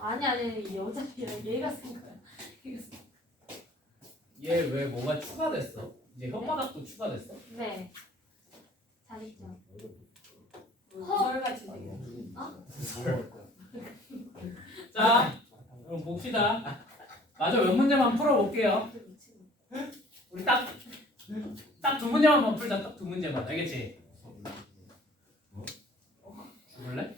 아니 여자 얘가 쓴 거야. 얘가 쓴 거야. 얘 왜 뭐가 추가됐어? 이제 혓바닥도 추가됐어? 네. 잘했죠. 설같이 생겼. 자, 그럼 봅시다. 마저 몇 문제만 풀어볼게요. 우리 딱 두 문제만 풀자. 딱 두 문제만. 알겠지? 죽을래?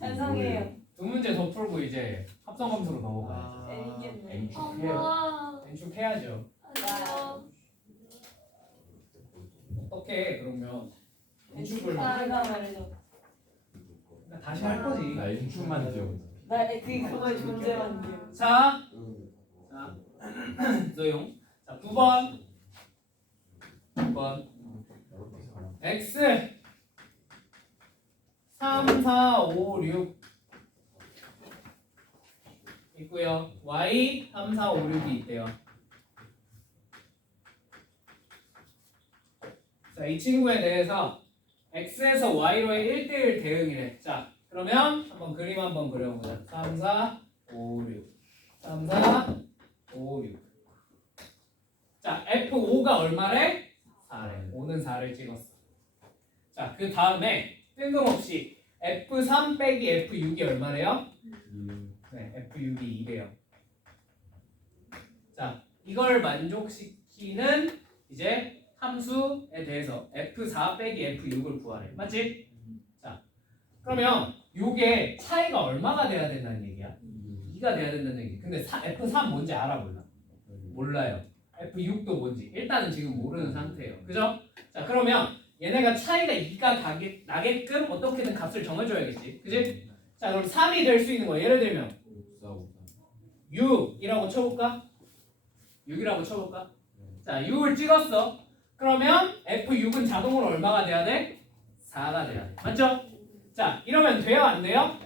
찬성해요. 두 문제 더 풀고 이제 합성 검수로 넘어가야죠. 애니겠네. 엄마. 엔축해야죠. 안녕. 어떻게 그러면 엔축을 내가 말해줘. 다시 할 거지. 나 인충만 기억. 나 그거의 존재만 기억. 자, 조용. 자, 9번. X 3, 4, 5, 6 있고요. Y 3, 4, 5, 6이 있대요. 자, 이 친구에 대해서 X에서 Y로의 1대1 대응이래. 자, 그러면 한번 그림 한번 그려보자. 3, 4, 5, 6 3, 4, 5, 6 자, F5가 얼마래? 4래. 5는 4를 찍었어. 자, 그 다음에 뜬금없이 F3 빼기 F6이 얼마래요? 네, F6이 2래요. 자, 이걸 만족시키는 이제 함수에 대해서 F4 빼기 F6을 구하래. 맞지? 자, 그러면 요게 차이가 얼마가 돼야 된다는 얘기야? 2가 돼야 된다는 얘기. 근데 F3 뭔지 알아 몰라? 몰라요. F6도 뭔지 일단은 지금 모르는 상태예요. 그죠? 자, 그러면 얘네가 차이가 2가 나게끔 어떻게든 값을 정해줘야겠지. 그지? 자, 그럼 3이 될 수 있는 거 예를 들면 6이라고 쳐볼까? 6이라고 쳐볼까? 자, 6을 찍었어. 그러면 F6은 자동으로 얼마가 돼야 돼? 4가 돼야 돼. 맞죠? 자, 이러면 돼요? 안 돼요?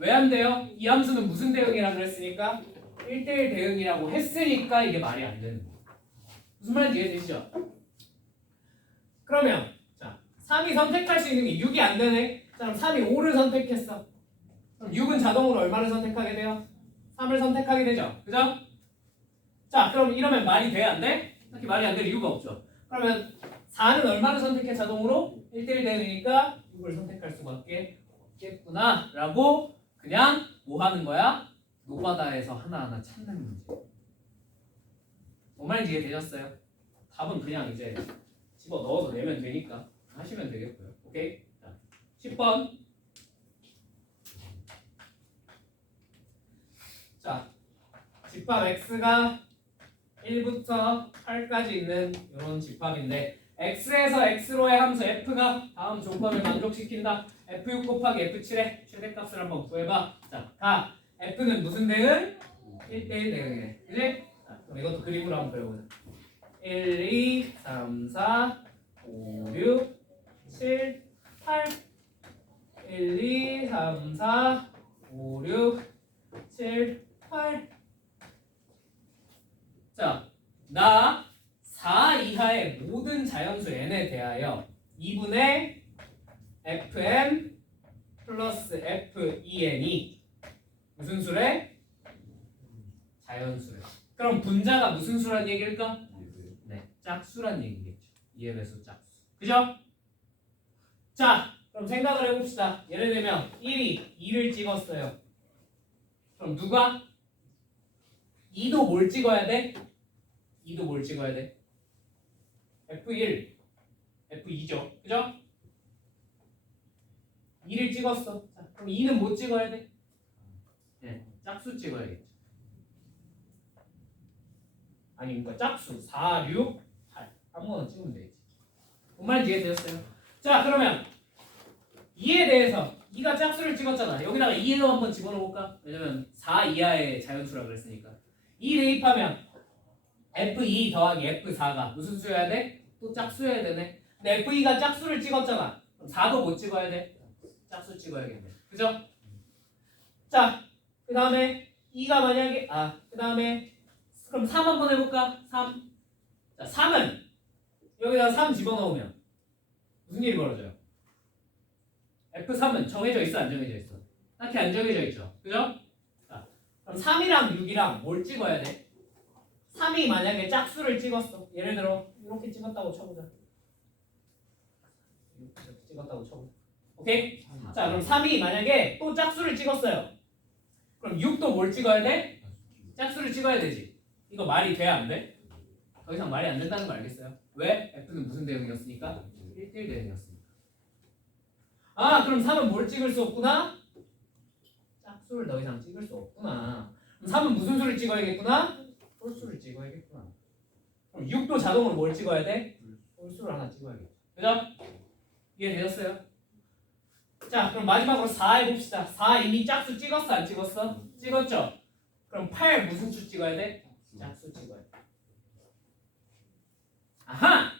왜 안 돼요? 이 함수는 무슨 대응이라 그랬으니까? 1대1 대응이라고 했으니까 이게 말이 안 되는 거예요. 무슨 말인지 이해되시죠? 그러면 자, 3이 선택할 수 있는 게 6이 안 되네. 자, 그럼 3이 5를 선택했어. 그럼 6은 자동으로 얼마를 선택하게 돼요? 3을 선택하게 되죠. 그죠? 자, 그럼 이러면 말이 돼? 안 돼? 딱히 말이 안 될 이유가 없죠. 그러면 4는 얼마를 선택해 자동으로? 1대1 대응이니까 6을 선택할 수밖에 없겠구나 라고 그냥 뭐 하는 거야? 노바다에서 하나하나 찾는 문제. 뭔 말인지 이해되셨어요? 답은 그냥 이제 집어 넣어서 내면 되니까 하시면 되겠고요. 오케이? 자, 10번. 자, 집합 X가 1부터 8까지 있는 이런 집합인데 X에서 X로의 함수 F가 다음 조건을 만족시킨다. F6 곱하기 F7의 최대값을 한번 구해봐. 자, 가. F는 무슨 대응? 1대1 대응이네. 그지? 자, 그럼 이것도 그림으로 한번 그려보자. 1, 2, 3, 4, 5, 6, 7, 8 1, 2, 3, 4, 5, 6, 7, 8 자, 나 4 이하의 모든 자연수 n에 대하여 2분의 fn 플러스 f2n이 무슨 수래? 자연수래. 그럼 분자가 무슨 수란 얘기일까? 네, 짝수란 얘기겠죠. 2의 배수 짝수. 그죠? 자, 그럼 생각을 해봅시다. 예를 들면 1이 2를 찍었어요. 그럼 누가? 2도 뭘 찍어야 돼? 2도 뭘 찍어야 돼? F1, F2죠. 그죠? 2를 찍었어. 자, 그럼 2는 뭐 찍어야 돼? 네, 짝수 찍어야겠죠. 아니, 그러니까 짝수 4, 6, 8 아무거나 찍으면 되겠지. 뭔 말인지 이해되셨어요? 자, 그러면 2에 대해서 2가 짝수를 찍었잖아. 여기다가 2로 한번 집어넣을까? 왜냐면 4 이하의 자연수라 그랬으니까. 2 대입하면 F2 더하기 F4가 무슨 수여야 돼? 또 짝수여야 되네. 근데 F2가 짝수를 찍었잖아. 그럼 4도 뭐 찍어야 돼? 짝수 찍어야겠네. 그죠? 자, 그 다음에 2가 만약에 그 다음에 그럼 3 한번 해볼까? 3. 자, 3은 여기다 3 집어넣으면 무슨 일이 벌어져요? F3은 정해져 있어 안 정해져 있어? 딱히 안 정해져 있죠. 그죠? 자, 그럼 3이랑 6이랑 뭘 찍어야 돼? 3이 만약에 짝수를 찍었어. 예를 들어 이렇게 찍었다고 쳐보자. 이렇게 찍었다고 쳐보자. 오케이? 자, 그럼 3이 만약에 또 짝수를 찍었어요. 그럼 6도 뭘 찍어야 돼? 짝수를 찍어야 되지. 이거 말이 돼, 안 돼? 더 이상 말이 안 된다는 거 알겠어요? 왜? F는 무슨 대응이었으니까? 1대1 대응이었으니까. 아, 그럼 3은 뭘 찍을 수 없구나? 짝수를 더 이상 찍을 수 없구나. 그럼 3은 무슨 수를 찍어야겠구나? 홀수를 찍어야겠구나. 그럼 6도 자동으로 뭘 찍어야 돼? 홀수를 하나 찍어야겠죠. 그죠? 이해되셨어요? 자, 그럼 마지막으로 4 해봅시다. 4 이미 짝수 찍었어, 안 찍었어? 찍었죠? 그럼 8 무슨 수 찍어야 돼? 짝수 찍어야 돼. 아하!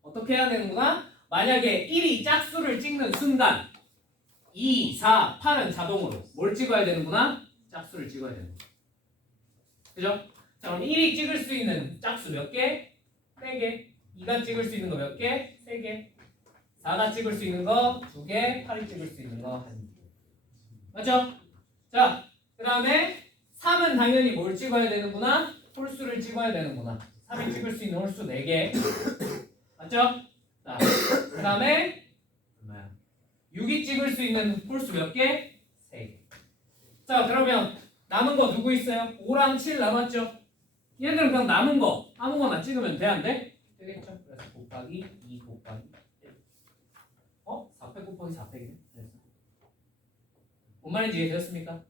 어떻게 해야 되는구나? 만약에 1이 짝수를 찍는 순간 2, 4, 8은 자동으로 뭘 찍어야 되는구나? 짝수를 찍어야 되는 거야. 그죠? 자, 그럼 1이 찍을 수 있는 짝수 몇 개? 3개. 2가 찍을 수 있는 거 몇 개? 3개. 4가 찍을 수 있는 거 2개. 8이 찍을 수 있는 거 1개. 맞죠? 자, 그 다음에 3은 당연히 뭘 찍어야 되는구나? 홀수를 찍어야 되는구나. 3이 찍을 수 있는 홀수 4개. 맞죠? 자, 그 다음에 6이 찍을 수 있는 홀수 몇 개? 3개. 자, 그러면 남은 거 누구 있어요? 5랑 7 남았죠? 얘들은 그냥 남은 거 아무거나 찍으면 돼, 안 돼? 되겠죠? 그래서 곱하기 2 곱하기 1. 4패 곱하기 4패이네. 뭔 말인지 이해되셨습니까?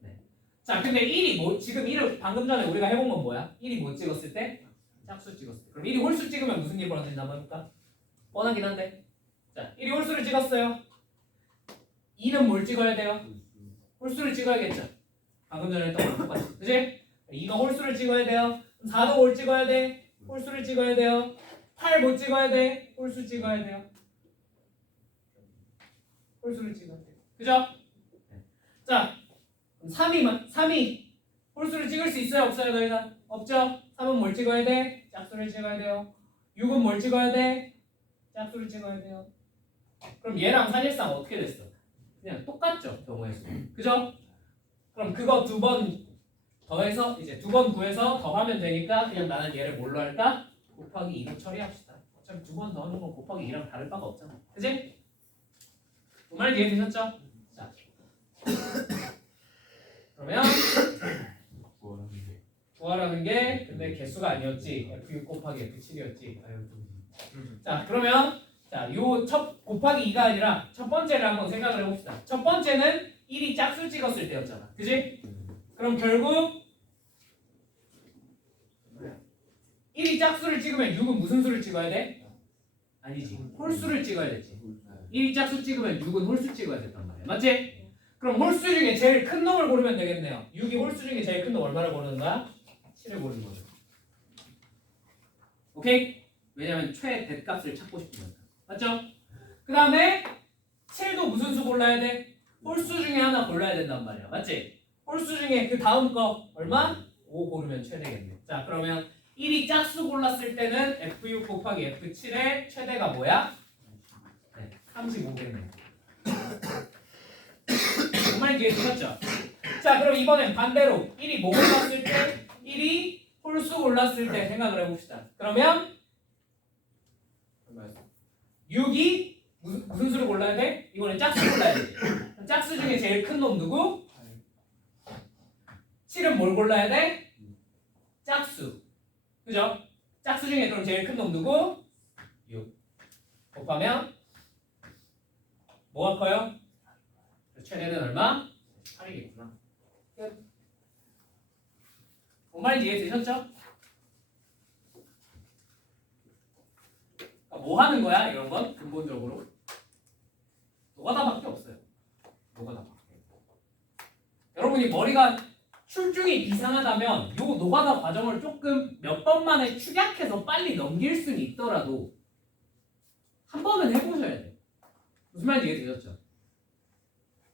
네. 자, 근데 1이 뭐 지금 1을 방금 전에 우리가 해본 건 뭐야? 1이 뭐 찍었을 때? 짝수 찍었을 때. 그럼 1이 홀수 찍으면 무슨 일이 벌어지나 한번 해볼까? 뻔하긴 한데. 자, 1이 홀수를 찍었어요. 2는 뭘 찍어야 돼요? 홀수를 찍어야겠죠. 방금 전에 했던 거랑 똑같이. 그치? 2가 홀수를 찍어야 돼요. 4도 뭘 찍어야 돼? 홀수를 찍어야 돼요. 8 뭐 찍어야 돼? 홀수 찍어야 돼요. 홀수를 찍어야 돼요. 그죠? 네. 자, 3이 홀수를 찍을 수 있어요? 없어요? 더 이상? 없죠? 3은 뭘 찍어야 돼? 짝수를 찍어야 돼요. 6은 뭘 찍어야 돼? 짝수를 찍어야 돼요. 그럼 얘랑 사실상 어떻게 됐어? 그냥 똑같죠? 경우의 수. 그죠? 그럼 그거 2번 더해서 이제 2번 구해서 더하면 되니까 그냥 나는 얘를 뭘로 할까? 곱하기 2로 처리합시다. 어차피 2번 더하는 건 곱하기 2랑 다를 바가 없잖아. 그지? 그 말 이해되셨죠? 자, 그러면 구하라는 게 근데 개수가 아니었지. F6 곱하기 F7이었지. 자, 그러면 자, 요 곱하기 2가 아니라 첫 번째를 한번 생각을 해봅시다. 첫 번째는 1이 짝수 찍었을 때였잖아. 그지? 그럼 결국 1이 짝수를 찍으면 6은 무슨 수를 찍어야 돼? 아니지. 홀수를 찍어야 되지. 1이 짝수 찍으면 6은 홀수 찍어야 됐단 말이야. 맞지? 그럼 홀수 중에 제일 큰 놈을 고르면 되겠네요. 6이 홀수 중에 제일 큰 놈 얼마를 고르는 거야? 7을 고르는 거죠. 오케이? 왜냐면 최대값을 찾고 싶으니까. 맞죠? 그 다음에 7도 무슨 수 골라야 돼? 홀수 중에 하나 골라야 된단 말이야. 맞지? 홀수 중에 그 다음 거 얼마? 5 고르면 최대겠네. 자, 그러면 1이 짝수 골랐을 때는 F6 곱하기 F7의 최대가 뭐야? 네, 35겠네. 정말 이해되셨죠? 자, 그럼 이번엔 반대로 1이 뭐 골랐을 때? 1이 홀수 골랐을 때 생각을 해봅시다. 그러면 6이 무슨 수를 골라야 돼? 이번엔 짝수 골라야 돼. 짝수 중에 제일 큰 놈 누구? 7은 뭘 골라야 돼? 짝수. 그죠? 짝수 중에 그럼 제일 큰 놈 누구? 6. 곱하면 뭐가 커요? 최대는 얼마? 8이겠구나. 끝. 뭔 말인지 이해되셨죠? 그러니까 뭐 하는 거야? 이런 건 근본적으로 노가다밖에 없어요. 노가다밖에. 여러분이 머리가 출중이 이상하다면 이 노가다 과정을 조금 몇 번 만에 축약해서 빨리 넘길 수는 있더라도 한 번은 해보셔야 돼. 무슨 말인지 이해되셨죠?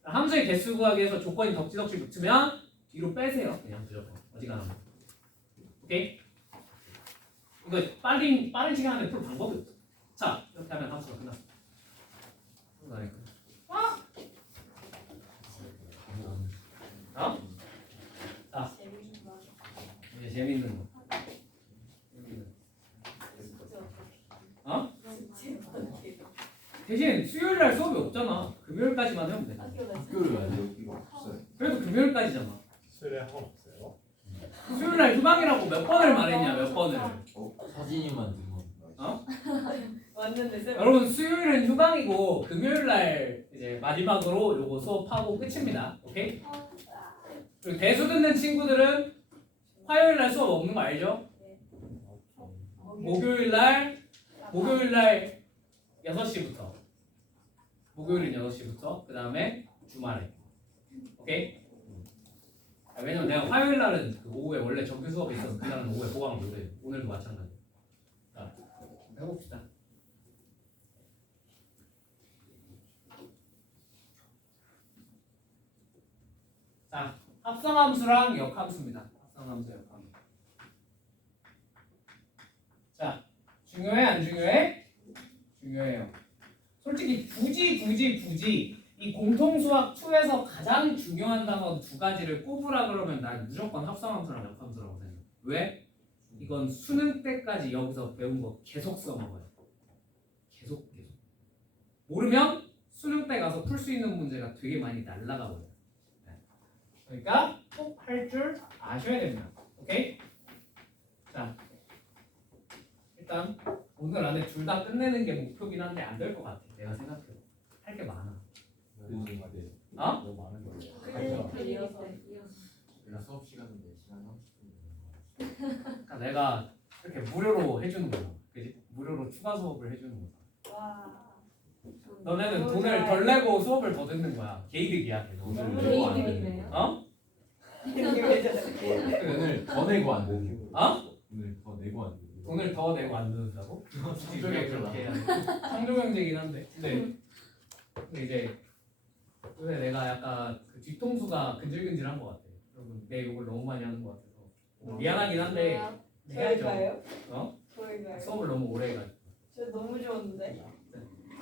함수의 개수 구하기 위해서 조건이 덕지덕지 붙으면 뒤로 빼세요. 그냥 무조건 어지간하면. 오케이? 이거 빠른 시간 안에 풀 방법이 없어. 자, 이렇게 하면 함수가 끝났어. 어? 이제 재밌는 거. 어? 대신 수요일 날 수업이 없잖아. 금요일까지만 하면 돼. 학교를 안 여기가 없어요. 그래도 금요일까지잖아. 수요일에 학원 없어요? 수요일 날 휴방이라고 몇 번을 말했냐, 몇 번을. 사진이만 들고. 어? 왔는데 쌤. 여러분 수요일은 휴방이고 금요일 날 이제 마지막으로 요거 수업하고 끝입니다. 오케이? 그리고 대수 듣는 친구들은 화요일 날 수업 없는 거 알죠? 목요일 날 6시부터. 목요일은 6시부터. 그 다음에 주말에. 오케이? 왜냐면 내가 화요일 날은 그 오후에 원래 정규 수업이 있어서 그날은 오후에 보강 못해요. 오늘도 마찬가지. 자, 해봅시다. 자, 합성함수랑 역함수입니다. 합성함수, 역함수. 자, 중요해 안 중요해? 중요해요. 솔직히 굳이 이 공통수학 2에서 가장 중요한 단어 두 가지를 꼽으라 그러면 난 무조건 합성함수랑 역함수라고 생각해. 왜? 이건 수능 때까지 여기서 배운 거 계속 써먹어요. 계속. 모르면 수능 때 가서 풀 수 있는 문제가 되게 많이 날라가 버려요. 네. 그러니까 꼭 할 줄 아셔야 됩니다. 오케이? 자, 일단 오늘 안에 둘 다 끝내는 게 목표긴 한데 안 될 것 같아. 내가 생각해도 할 게 많아. 너무 많은 거예요. 어? 너무 많은 거예요. 원래 수업 시간은 4시간 30분. 그러니까 내가 이렇게 무료로 해주는 거야. 그지? 무료로 추가 수업을 해주는 거야. 와. 너네는 너무 돈을 좋아요. 덜 내고 수업을 더 듣는 거야. 개이득이야. 걔는. 오늘 너무 내고 안 개이득이네요. 되는. 어? 오늘 더 내고 안 되는. 어? 오늘 더 내고 안 되는. 돈을 더 내고 안 듣는다고? 성적이 그렇게 해야 돼. 창조경제긴 한데. 근데 이제 요새 내가 약간 그 뒤통수가 근질근질한 것 같아. 여러분 내 욕을 너무 많이 하는 것 같아서 미안하긴 한데 해야죠. 저희가요? 어? 저희가요? 수업을 너무 오래 해가지고. 저 너무 좋았는데.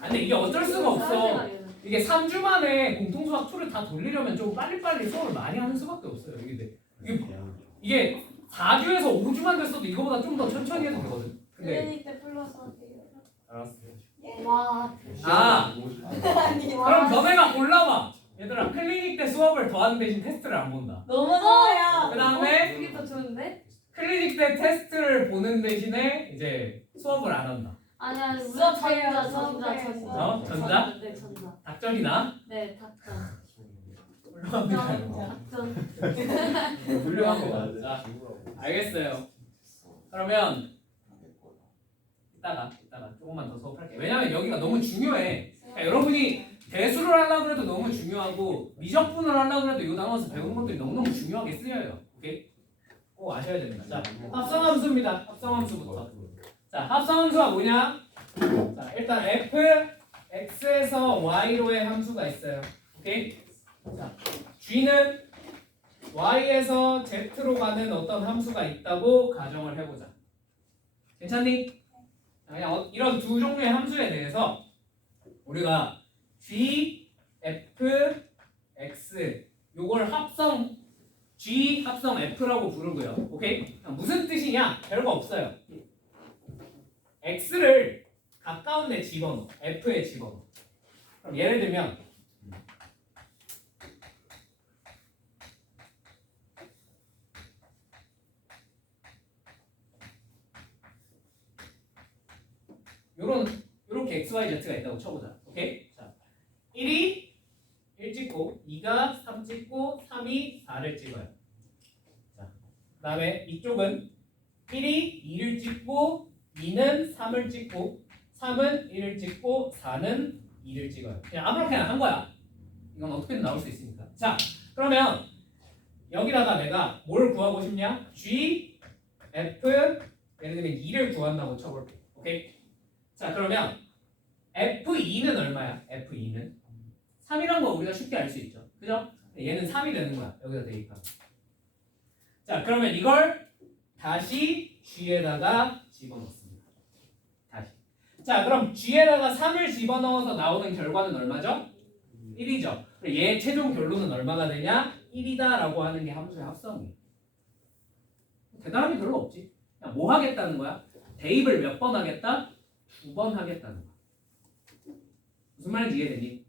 아니 근데 이게 어쩔 수가 없어. 이게 3주 만에 공통수학 2를 다 돌리려면 좀 빨리빨리 수업을 많이 하는 수밖에 없어요. 이게 4주에서 5주만 됐어도 이거보다 좀 더 천천히 해도 되거든. 근데 클리닉 때 불러서 하세요. 알았어. 와. 아 아니. 그럼 너네가 골라봐. 얘들아 클리닉 때 수업을 더하는 대신 테스트를 안 본다. 너무 좋아요. 그 다음에 그게 더 좋은데? 클리닉 때 테스트를 보는 대신에 이제 수업을 안 한다. 아니 우리 수업해요, 전자 수업해요. 어? 전자? 네 전자. 닥전이나 네 닭전. 훌륭합니다. 닭전. 훌륭합니다. 자, 알겠어요. 그러면 이따가 조금만 더 수업할게요. 왜냐면 여기가 너무 중요해. 그러니까 여러분이 대수를 하려고 해도 너무 중요하고 미적분을 하려고 해도 이 단원에서 배우는 것들이 너무너무 중요하게 쓰여요. 오케이? 꼭 아셔야 됩니다. 자, 합성함수입니다. 합성함수부터. 자, 합성함수가 뭐냐? 자, 일단 f, x에서 y로의 함수가 있어요. 오케이? 자, g는 y에서 z로 가는 어떤 함수가 있다고 가정을 해보자. 괜찮니? 자, 그냥 이런 두 종류의 함수에 대해서 우리가 g, f, x 요걸 합성 g 합성 f라고 부르고요. 오케이? 무슨 뜻이냐? 별거 없어요. x를 가까운 데 집어넣어. f에 집어넣어. 그럼 예를 들면 요렇게 x, y, z가 있다고 쳐보자. 오케이? 자, 1이 1 찍고 2가 3 찍고 3이 4를 찍어요. 자, 그 다음에 이쪽은 1이 2를 찍고 2는 3을 찍고 3은 1을 찍고 4는 2를 찍어요. 그냥 아무렇게나 한 거야. 이건 어떻게든 나올 수 있으니까. 자, 그러면 여기다가 내가 뭘 구하고 싶냐? G, F, 예를 들면 2를 구한다고 쳐볼게. 오케이? 자, 그러면 F2는 얼마야? F2는 3이란 거 우리가 쉽게 알 수 있죠. 그죠? 얘는 3이 되는 거야. 여기다 대입하면. 자, 그러면 이걸 다시 G에다가 집어넣습니다. 다시. 자, 그럼 G에다가 3을 집어넣어서 나오는 결과는 얼마죠? 1이죠. 얘 최종 결론은 얼마가 되냐? 1이다라고 하는 게 함수의 합성이에요. 대단함이 별로 없지. 그냥 뭐 하겠다는 거야? 대입을 몇 번 하겠다? 2번 하겠다는 거야. 무슨 말인지 이해되니?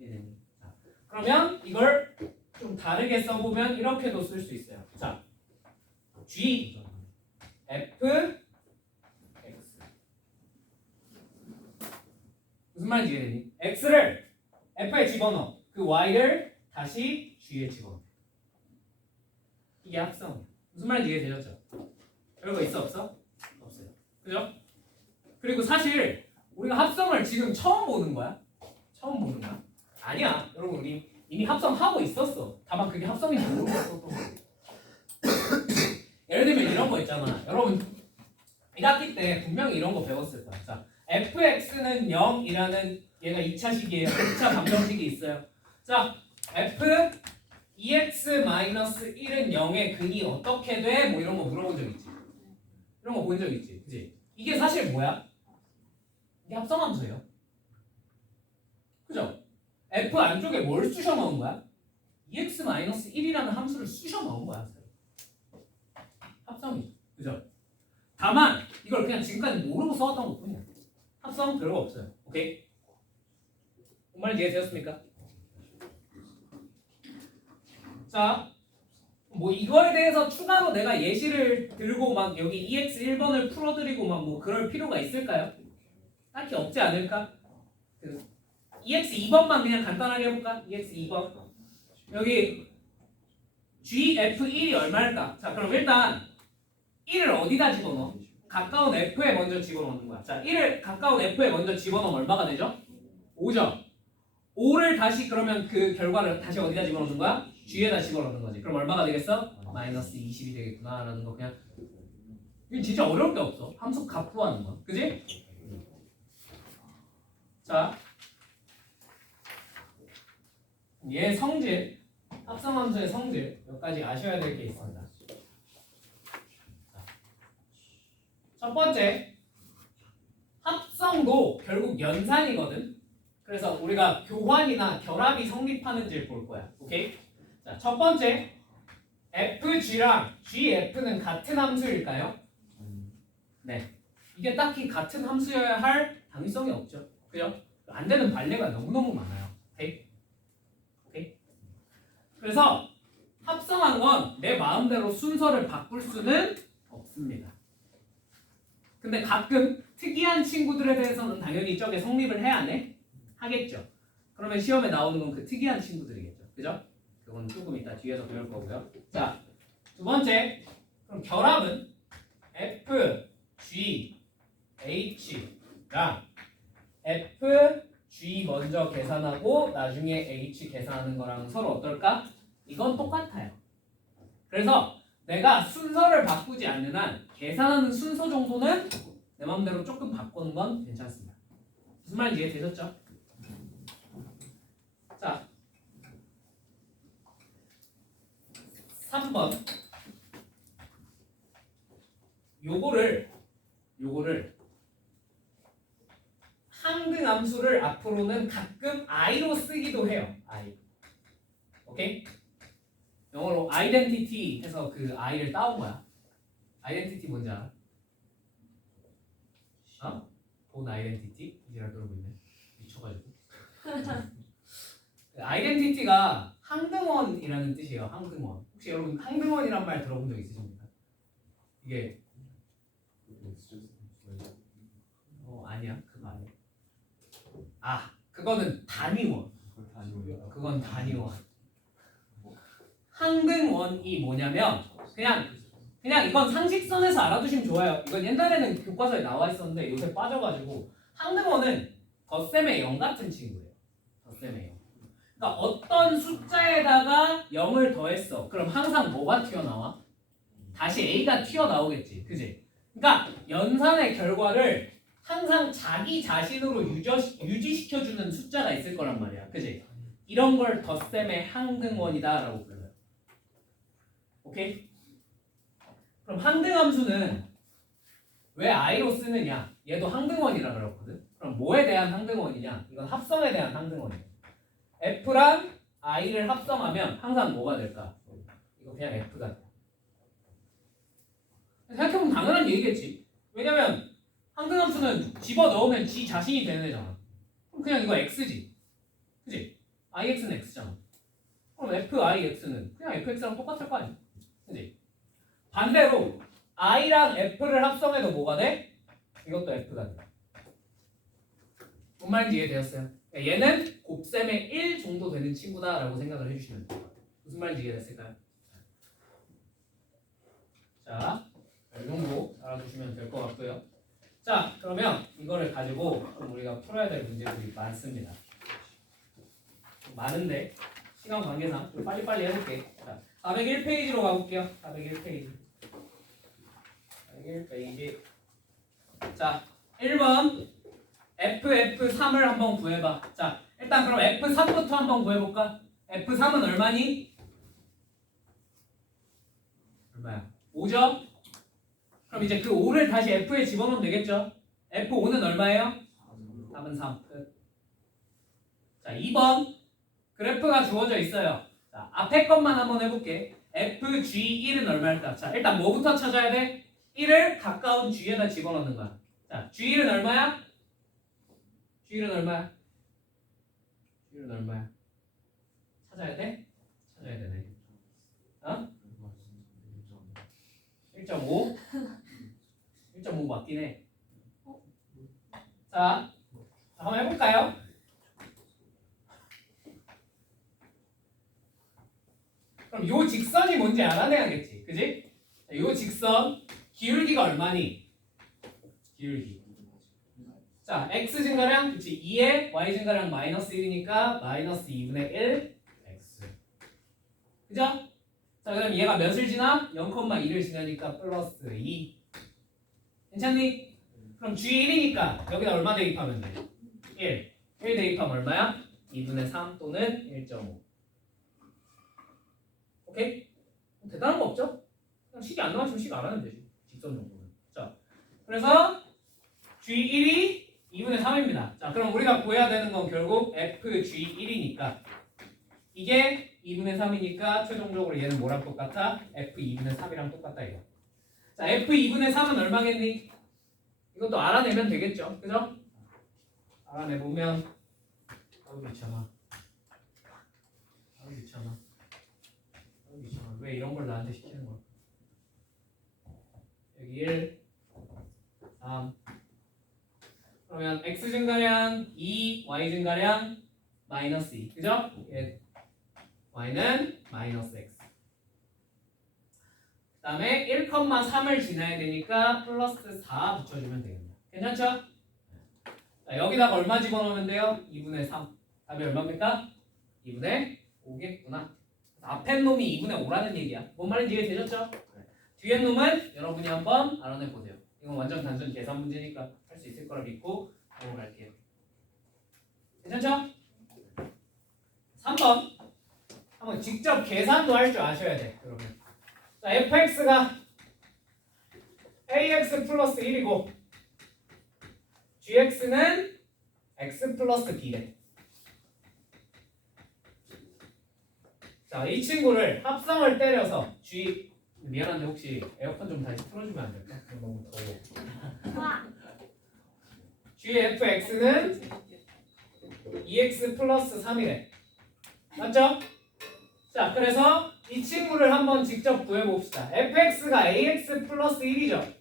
이해되니? 자, 그러면 이걸 좀 다르게 써보면 이렇게도 쓸 수 있어요. 자, G, F, X. 무슨 말인지 이해되니? X를 F에 집어넣어. 그 Y를 다시 G에 집어넣어. 이게 합성. 무슨 말인지 이해되셨죠? 별거 있어 없어? 없어요. 그죠? 그리고 사실 우리가 합성을 지금 처음 보는 거야? 처음 보는 거야? 아니야. 여러분 우리 이미 합성하고 있었어. 다만 그게 합성인지 모르고 있었던 거야. 예를 들면 이런 거 있잖아. 여러분 1학기 때 분명히 이런 거 배웠을 거야. 자, fx는 0이라는 얘가 2차식이에요. 2차 방정식이 있어요. 자, f 2x-1은 0의 근이 어떻게 돼? 뭐 이런 거 물어본 적 있지. 이런 거 본 적 있지. 그지? 이게 사실 뭐야? 이게 합성함수예요. 그죠? f 안쪽에 뭘 쑤셔 넣은 거야? 2x-1이라는 함수를 쑤셔 넣은 거야. 합성이죠. 그죠? 다만 이걸 그냥 지금까지 모르고 써왔던 것 뿐이야. 합성 별거 없어요. 오케이? 정말 이해되었습니까? 자, 뭐 이거에 대해서 추가로 내가 예시를 들고 막 여기 EX 1번을 풀어드리고 막 뭐 그럴 필요가 있을까요? 딱히 없지 않을까? EX 2번만 그냥 간단하게 해볼까? EX 2번 여기 GF1이 얼마일까? 자, 그럼 일단 1을 어디다 집어넣어? 가까운 F에 먼저 집어넣는 거야. 자, 1을 가까운 F에 먼저 집어넣으면 얼마가 되죠? 5점. 5를 다시 그러면 그 결과를 다시 어디다 집어넣는 거야? G에다 집어넣는 거지. 그럼 얼마가 되겠어? 마이너스 20이 되겠구나 라는 거. 그냥 이건 진짜 어려울 게 없어. 함수 값 구하는 거. 그지? 자, 얘 성질, 합성함수의 성질 몇 가지 아셔야 될 게 있습니다. 첫 번째, 합성도 결국 연산이거든. 그래서 우리가 교환이나 결합이 성립하는지를 볼 거야. 오케이? 자, 첫 번째, FG랑 GF는 같은 함수일까요? 네. 이게 딱히 같은 함수여야 할 당위성이 없죠. 그죠? 안 되는 발레가 너무너무 많아요. 오케이? 오케이? 그래서 합성한 건 내 마음대로 순서를 바꿀 수는 없습니다. 근데 가끔 특이한 친구들에 대해서는 당연히 저게 성립을 해야 해? 하겠죠. 그러면 시험에 나오는 건 그 특이한 친구들이겠죠. 그죠? 그건 조금 이따 뒤에서 배울 거고요. 자, 두 번째, 그럼 결합은 F, G, H랑 F, G 먼저 계산하고 나중에 H 계산하는 거랑 서로 어떨까? 이건 똑같아요. 그래서 내가 순서를 바꾸지 않는 한 계산하는 순서 정도는 내 마음대로 조금 바꾸는 건 괜찮습니다. 무슨 말인지 이해되셨죠? 자, 3번 요거를 항등함수를 앞으로는 가끔 i로 쓰기도 해요. i. 오케이? 영어로 identity 해서 그 i를 따온 거야. identity 뭔지 알아? 어? 본 identity? 이제라 그러고 있네. 미쳐가지고. identity가 항등원이라는 뜻이에요. 항등원. 혹시 여러분 항등원이란 말 들어본 적 있으십니까? 이게 아니야. 그거 아니야. 아, 그거는 단위원. 그건 단위원. 항등원이 뭐냐면 그냥 이건 상식선에서 알아두시면 좋아요. 이건 옛날에는 교과서에 나와 있었는데 요새 빠져가지고 항등원은 덧셈의 0 같은 친구예요. 덧셈의 0. 그러니까 어떤 숫자에다가 0을 더했어. 그럼 항상 뭐가 튀어나와? 다시 A가 튀어나오겠지. 그지? 그러니까 연산의 결과를 항상 자기 자신으로 유지시켜주는 숫자가 있을 거란 말이야. 그지? 이런 걸 덧셈의 항등원이다 라고 불러요. 오케이? 그럼 항등함수는 왜 i로 쓰느냐? 얘도 항등원이라 그랬거든. 그럼 뭐에 대한 항등원이냐? 이건 합성에 대한 항등원이에요. F랑 i를 합성하면 항상 뭐가 될까? 이거 그냥 f가 돼. 생각해보면 당연한 얘기겠지. 왜냐면 항등함수는 집어넣으면 지 자신이 되는 애잖아. 그럼 그냥 이거 x지. 그지? ix는 x잖아. 그럼 fix는 그냥 fx랑 똑같을 거 아니야. 그지? 반대로 i랑 f를 합성해도 뭐가 돼? 이것도 f가 돼. 뭔 말인지 이해되었어요? 그러니까 얘는 곱셈의 1 정도 되는 친구다라고 생각을 해주시면 돼요. 무슨 말인지 이해됐을까요? 자, 이 정도 알아두시면 될 것 같고요. 자, 그러면 이거를 가지고 좀 우리가 풀어야 될 문제들이 많습니다. 많은데 시간 관계상 좀 빨리빨리 해볼게. 자, 401페이지로 가볼게요. 401페이지. 401페이지. 자, 1번 FF3을 한번 구해봐. 자, 일단 그럼 F3부터 한번 구해볼까? F3은 얼마니? 얼마야? 5죠? 그럼 이제 그 5를 다시 F에 집어넣으면 되겠죠? F5는 얼마예요? 3은 3. 끝. 자, 2번 그래프가 주어져 있어요. 자, 앞에 것만 한번 해볼게. FG1은 얼마일까? 자, 일단 뭐부터 찾아야 돼? 1을 가까운 G에다 집어넣는 거야. 자, G1은 얼마야? G1은 얼마야? G1은 얼마야? 찾아야 돼? 찾아야 되네. 어? 1.5? 1.5 맞긴 해. 자, 한번 해볼까요? 그럼 요 직선이 뭔지 알아내야겠지, 그지? 자, 요 직선 기울기가 얼마니? 기울기. 자, x 증가량, 그치? 2에 y 증가량 마이너스 1이니까 마이너스 2분의 1 x. 그죠? 자, 그럼 얘가 몇을 지나? 0,2를 지나니까 플러스 2. 괜찮니? 그럼 G1이니까 여기다 얼마 대입하면 돼? 1. 1 대입하면 얼마야? 2분의 3 또는 1.5. 오케이? 대단한 거 없죠? 그냥 식이 안 나와주면 식 안 하면 되지. 직선 정도는. 자, 그래서 G1이 2분의 3입니다. 자, 그럼 우리가 구해야 되는 건 결국 FG1이니까 이게 2분의 3이니까 최종적으로 얘는 뭐랑 똑같아? F2분의 3이랑 똑같다 이거. 자, F2분의 3은 얼마겠니? 이것도 알아내면 되겠죠. 그죠? 알아내보면 아우 귀찮아. 아우 귀찮아. 아우 귀찮아. 왜 이런 걸 나한테 시키는 거야? 여기 1 3 그러면 x 증가량 2, y 증가량 마이너스 2. 그죠? 예. y는 마이너스 x. 그 다음에 1,3을 지나야 되니까 플러스 4 붙여주면 되겠네요. 괜찮죠? 자, 여기다가 얼마 집어넣으면 돼요? 2분의 3. 답이 얼마입니까? 2분의 5겠구나. 앞에 놈이 2분의 5라는 얘기야. 뭔 말인지 이해되셨죠? 뒤에 놈은 여러분이 한번 알아내보세요. 이건 완전 단순 계산 문제니까 할 수 있을 거라 믿고 넘어갈게요. 괜찮죠? 3번 한번 직접 계산도 할 줄 아셔야 돼. 그러면 자, fx가 ax 플러스 1이고 gx는 x 플러스 b래. 자, 이 친구를 합성을 때려서 g 미안한데 혹시 에어컨 좀 다시 틀어주면 안 될까? 너무 더워. gfx는 2x 플러스 3이래. 맞죠? 자, 그래서 이 친구를 한번 직접 구해봅시다. fx가 ax 플러스 1이죠.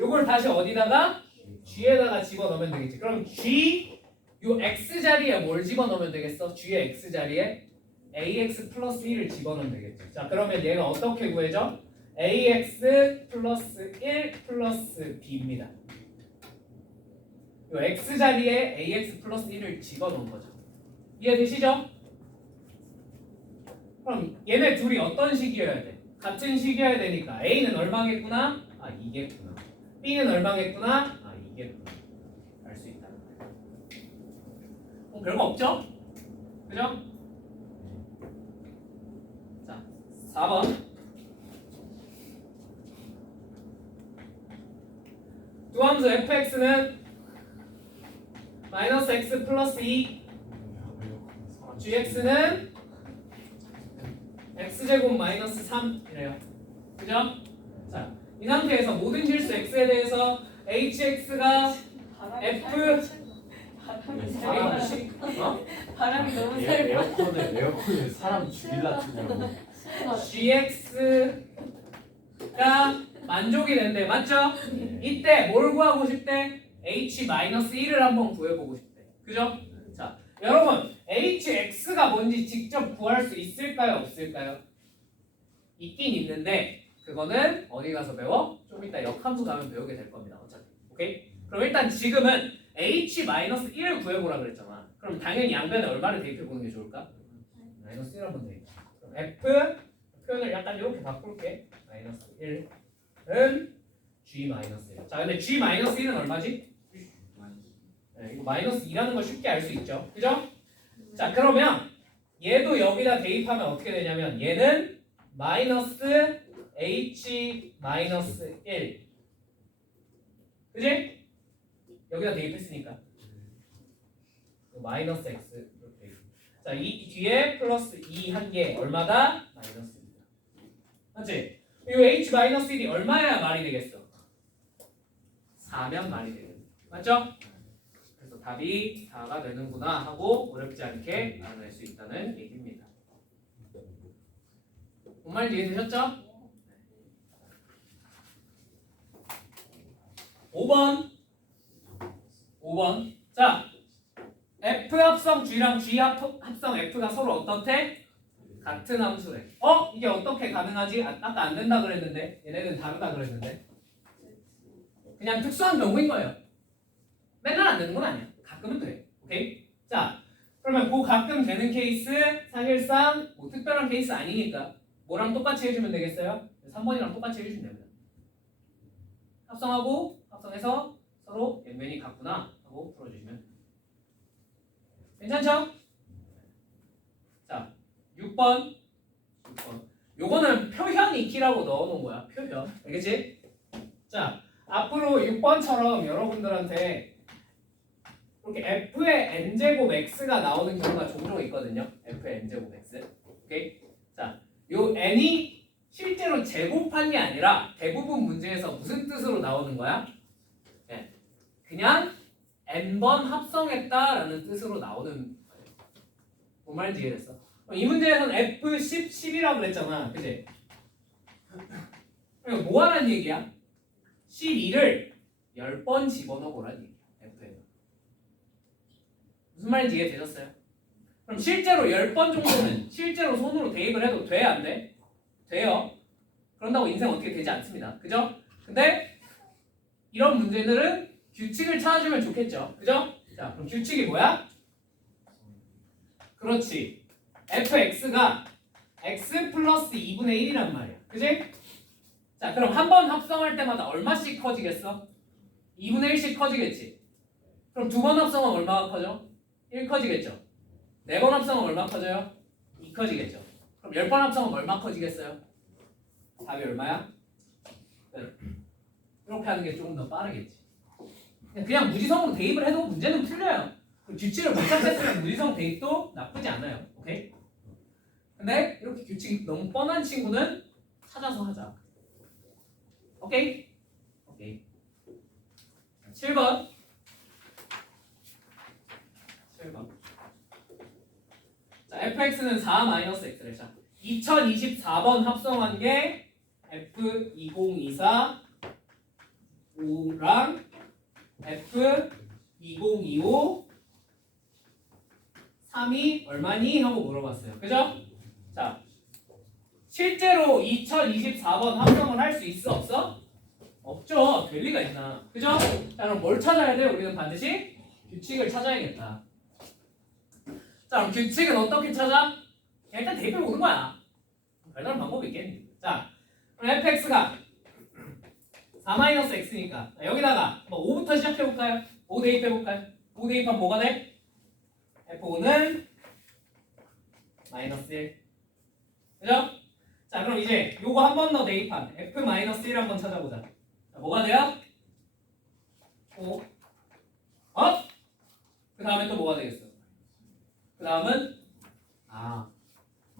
요걸 다시 어디다가? g에다가 집어넣으면 되겠지. 그럼 g 요 x 자리에 뭘 집어넣으면 되겠어? g의 x 자리에 ax 플러스 1을 집어넣으면 되겠죠. 자, 그러면 얘가 어떻게 구해져? ax 플러스 1 플러스 b입니다. 요 x 자리에 ax 플러스 1을 집어넣은 거죠. 이해되시죠? 그럼 얘네 둘이 어떤 식이어야 돼? 같은 식이어야 되니까 a는 얼마겠구나? 아, 이겠구나. b는 얼마겠구나? 아, 이겠구나. 알 수 있다. 별거 없죠? 그죠? 자, 4번 두 함수 fx는 마이너스 x 플러스 2 gx는 x제곱 마이너스 3 이래요. 그죠? 자, 이 상태에서 모든 실수 x에 대해서 hx가 f 바람이 어? 바람이 너무 잘 에어컨을 사람 죽일라 치냐고. gx가 만족이 된대. 맞죠? 이때 뭘 구하고 싶대? h-1을 한번 구해보고 싶대. 그죠? 자, 여러분 hx가 뭔지 직접 구할 수 있을까요? 없을까요? 있긴 있는데 그거는 어디 가서 배워? 좀 이따 역함수 가면 배우게 될 겁니다. 어차피. 오케이? 그럼 일단 지금은 h-1을 구해보라 그랬잖아. 그럼 당연히 양변에 얼마를 대입해보는 게 좋을까? 마이너스 1 한번 대입. 그럼 f 표현을 약간 이렇게 바꿀게. 마이너스 1은 g 마이너스 1. 자, 근데 g 마이너스 1은 얼마지? 네, 이거 마이너스 2라는 걸 쉽게 알 수 있죠. 그죠? 자, 그러면 얘도 여기다 대입하면 어떻게 되냐면 얘는 마이너스 h 마이너스 1. 그지? 여기다 대입했으니까 마이너스 x 이렇게. 자, 이 뒤에 플러스 2 한 개 얼마다? 마이너스 2. 맞지? 이 h 마이너스 1이 얼마야 말이 되겠어? 4면 말이 되겠네. 맞죠? 그래서 답이 4가 되는구나 하고 어렵지 않게 알아낼 수 있다는 얘기입니다. 뭔 말인지 이해되셨죠? 5번. 자, F 합성 G랑 G 합성 F가 서로 어떻대? 같은 함수래. 이게 어떻게 가능하지? 아까 안 된다 그랬는데 얘네는 다르다 그랬는데 그냥 특수한 경우인 거예요. 맨날 안 되는 건 아니야. 가끔은 돼. 오케이? 자, 그러면 그 가끔 되는 케이스 사실상 뭐 특별한 케이스 아니니까 뭐랑 똑같이 해주면 되겠어요? 3번이랑 똑같이 해주시면 됩니다. 합성해서 서로 양면이 같구나 하고 풀어주시면 됩니다. 괜찮죠? 자, 6번. 요거는 표현 익히라고 넣어놓은 거야. 표현. 알겠지? 자, 앞으로 6번처럼 여러분들한테 이렇게 f의 n제곱 x가 나오는 경우가 종종 있거든요. f의 n제곱 x. 오케이? 자, 요 n이 실제로 제곱한 게 아니라 대부분 문제에서 무슨 뜻으로 나오는 거야? 네. 그냥 n번 합성했다라는 뜻으로 나오는 거예요. 뭔 말인지 이해됐어? 이 문제에서는 F10, 10이라고 그랬잖아. 그치? 그러니까 뭐 하라는 얘기야? 12를 10번 집어넣어보라는 얘기야. F에. 무슨 말인지 이해되셨어요? 그럼 실제로 10번 정도는 실제로 손으로 대입을 해도 돼? 안 돼? 돼요. 그런다고 인생 어떻게 되지 않습니다. 그죠? 근데 이런 문제들은 규칙을 찾아주면 좋겠죠. 그죠? 자, 그럼 규칙이 뭐야? 그렇지. fx가 x 플러스 2분의 1이란 말이야. 그지? 자, 그럼 한 번 합성할 때마다 얼마씩 커지겠어? 2분의 1씩 커지겠지. 그럼 두 번 합성은 얼마가 커져? 1 커지겠죠. 네 번 합성은 얼마 커져요? 2 커지겠죠. 그럼 10번 합성은 얼마 커지겠어요? 답이 얼마야? 네. 이렇게 하는 게 조금 더 빠르겠지. 그냥 무지성으로 대입을 해도 문제는 풀려요. 규칙을 못 찾겠으면 무지성 대입도 나쁘지 않아요. 오케이? 근데 이렇게 규칙이 너무 뻔한 친구는 찾아서 하자. 오케이? 오케이. 7번. 자, fx는 4-x래. 자, 2024번 합성한 게 f2024 5랑 F2025 3이 얼마니? 하고 물어봤어요. 그죠? 자, 실제로 2024번 합성을 할 수 있어? 없어? 없죠. 될 리가 있나? 그죠? 자, 그럼 뭘 찾아야 돼? 우리는 반드시 규칙을 찾아야겠다. 자, 그럼 규칙은 어떻게 찾아? 일단 대입해 보는 거야. 별다른 방법이 있겠니? 자, 그럼 fx가 4-x니까 여기다가 뭐 5부터 시작해볼까요? 5 대입해볼까요? 5 대입하면 뭐가 돼? F5는 마이너스 1. 그죠? 자, 그럼 이제 요거 한 번 더 대입한 F-1 한번 찾아보자. 자, 뭐가 돼요? 5. 그 다음에 또 뭐가 되겠어? 그 다음은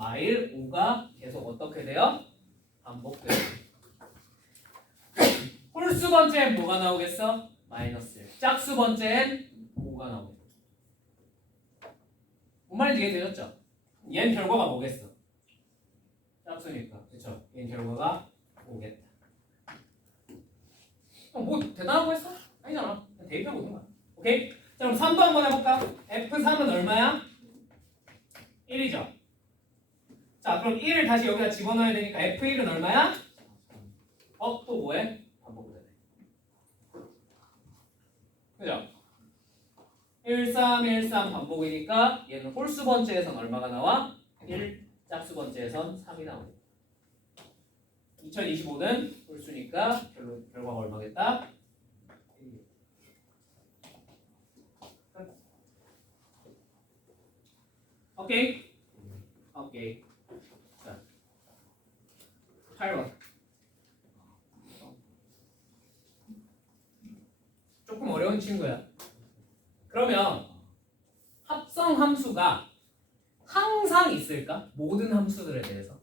마일 5가 계속 어떻게 돼요? 반복돼요. 홀수 번째엔 뭐가 나오겠어? 마이너스 1. 짝수 번째엔 5가 나오겠어. 뭔 말인지 이해되셨죠? 얘는 결과가 뭐겠어? 짝수니까. 그쵸? 얘는 결과가 5겠다. 뭐 대단한 거 했어? 아니잖아. 그냥 대입하고 있는 거야. 오케이? 자 그럼 3도 한번 해볼까? F3은 얼마야? 1이죠. 자 그럼 1을 다시 여기다 집어넣어야 되니까 F1은 얼마야? 또 뭐해? 반복되네. 그죠? 1, 3, 1, 3 반복이니까 얘는 홀수 번째에선 얼마가 나와? 1, 짝수 번째에선 3이 나오고 2025는 홀수니까 결과가 얼마겠다? 1. 오케이? 오케이. 자, 8번. 조금 어려운 친구야. 그러면 합성 함수가 항상 있을까? 모든 함수들에 대해서.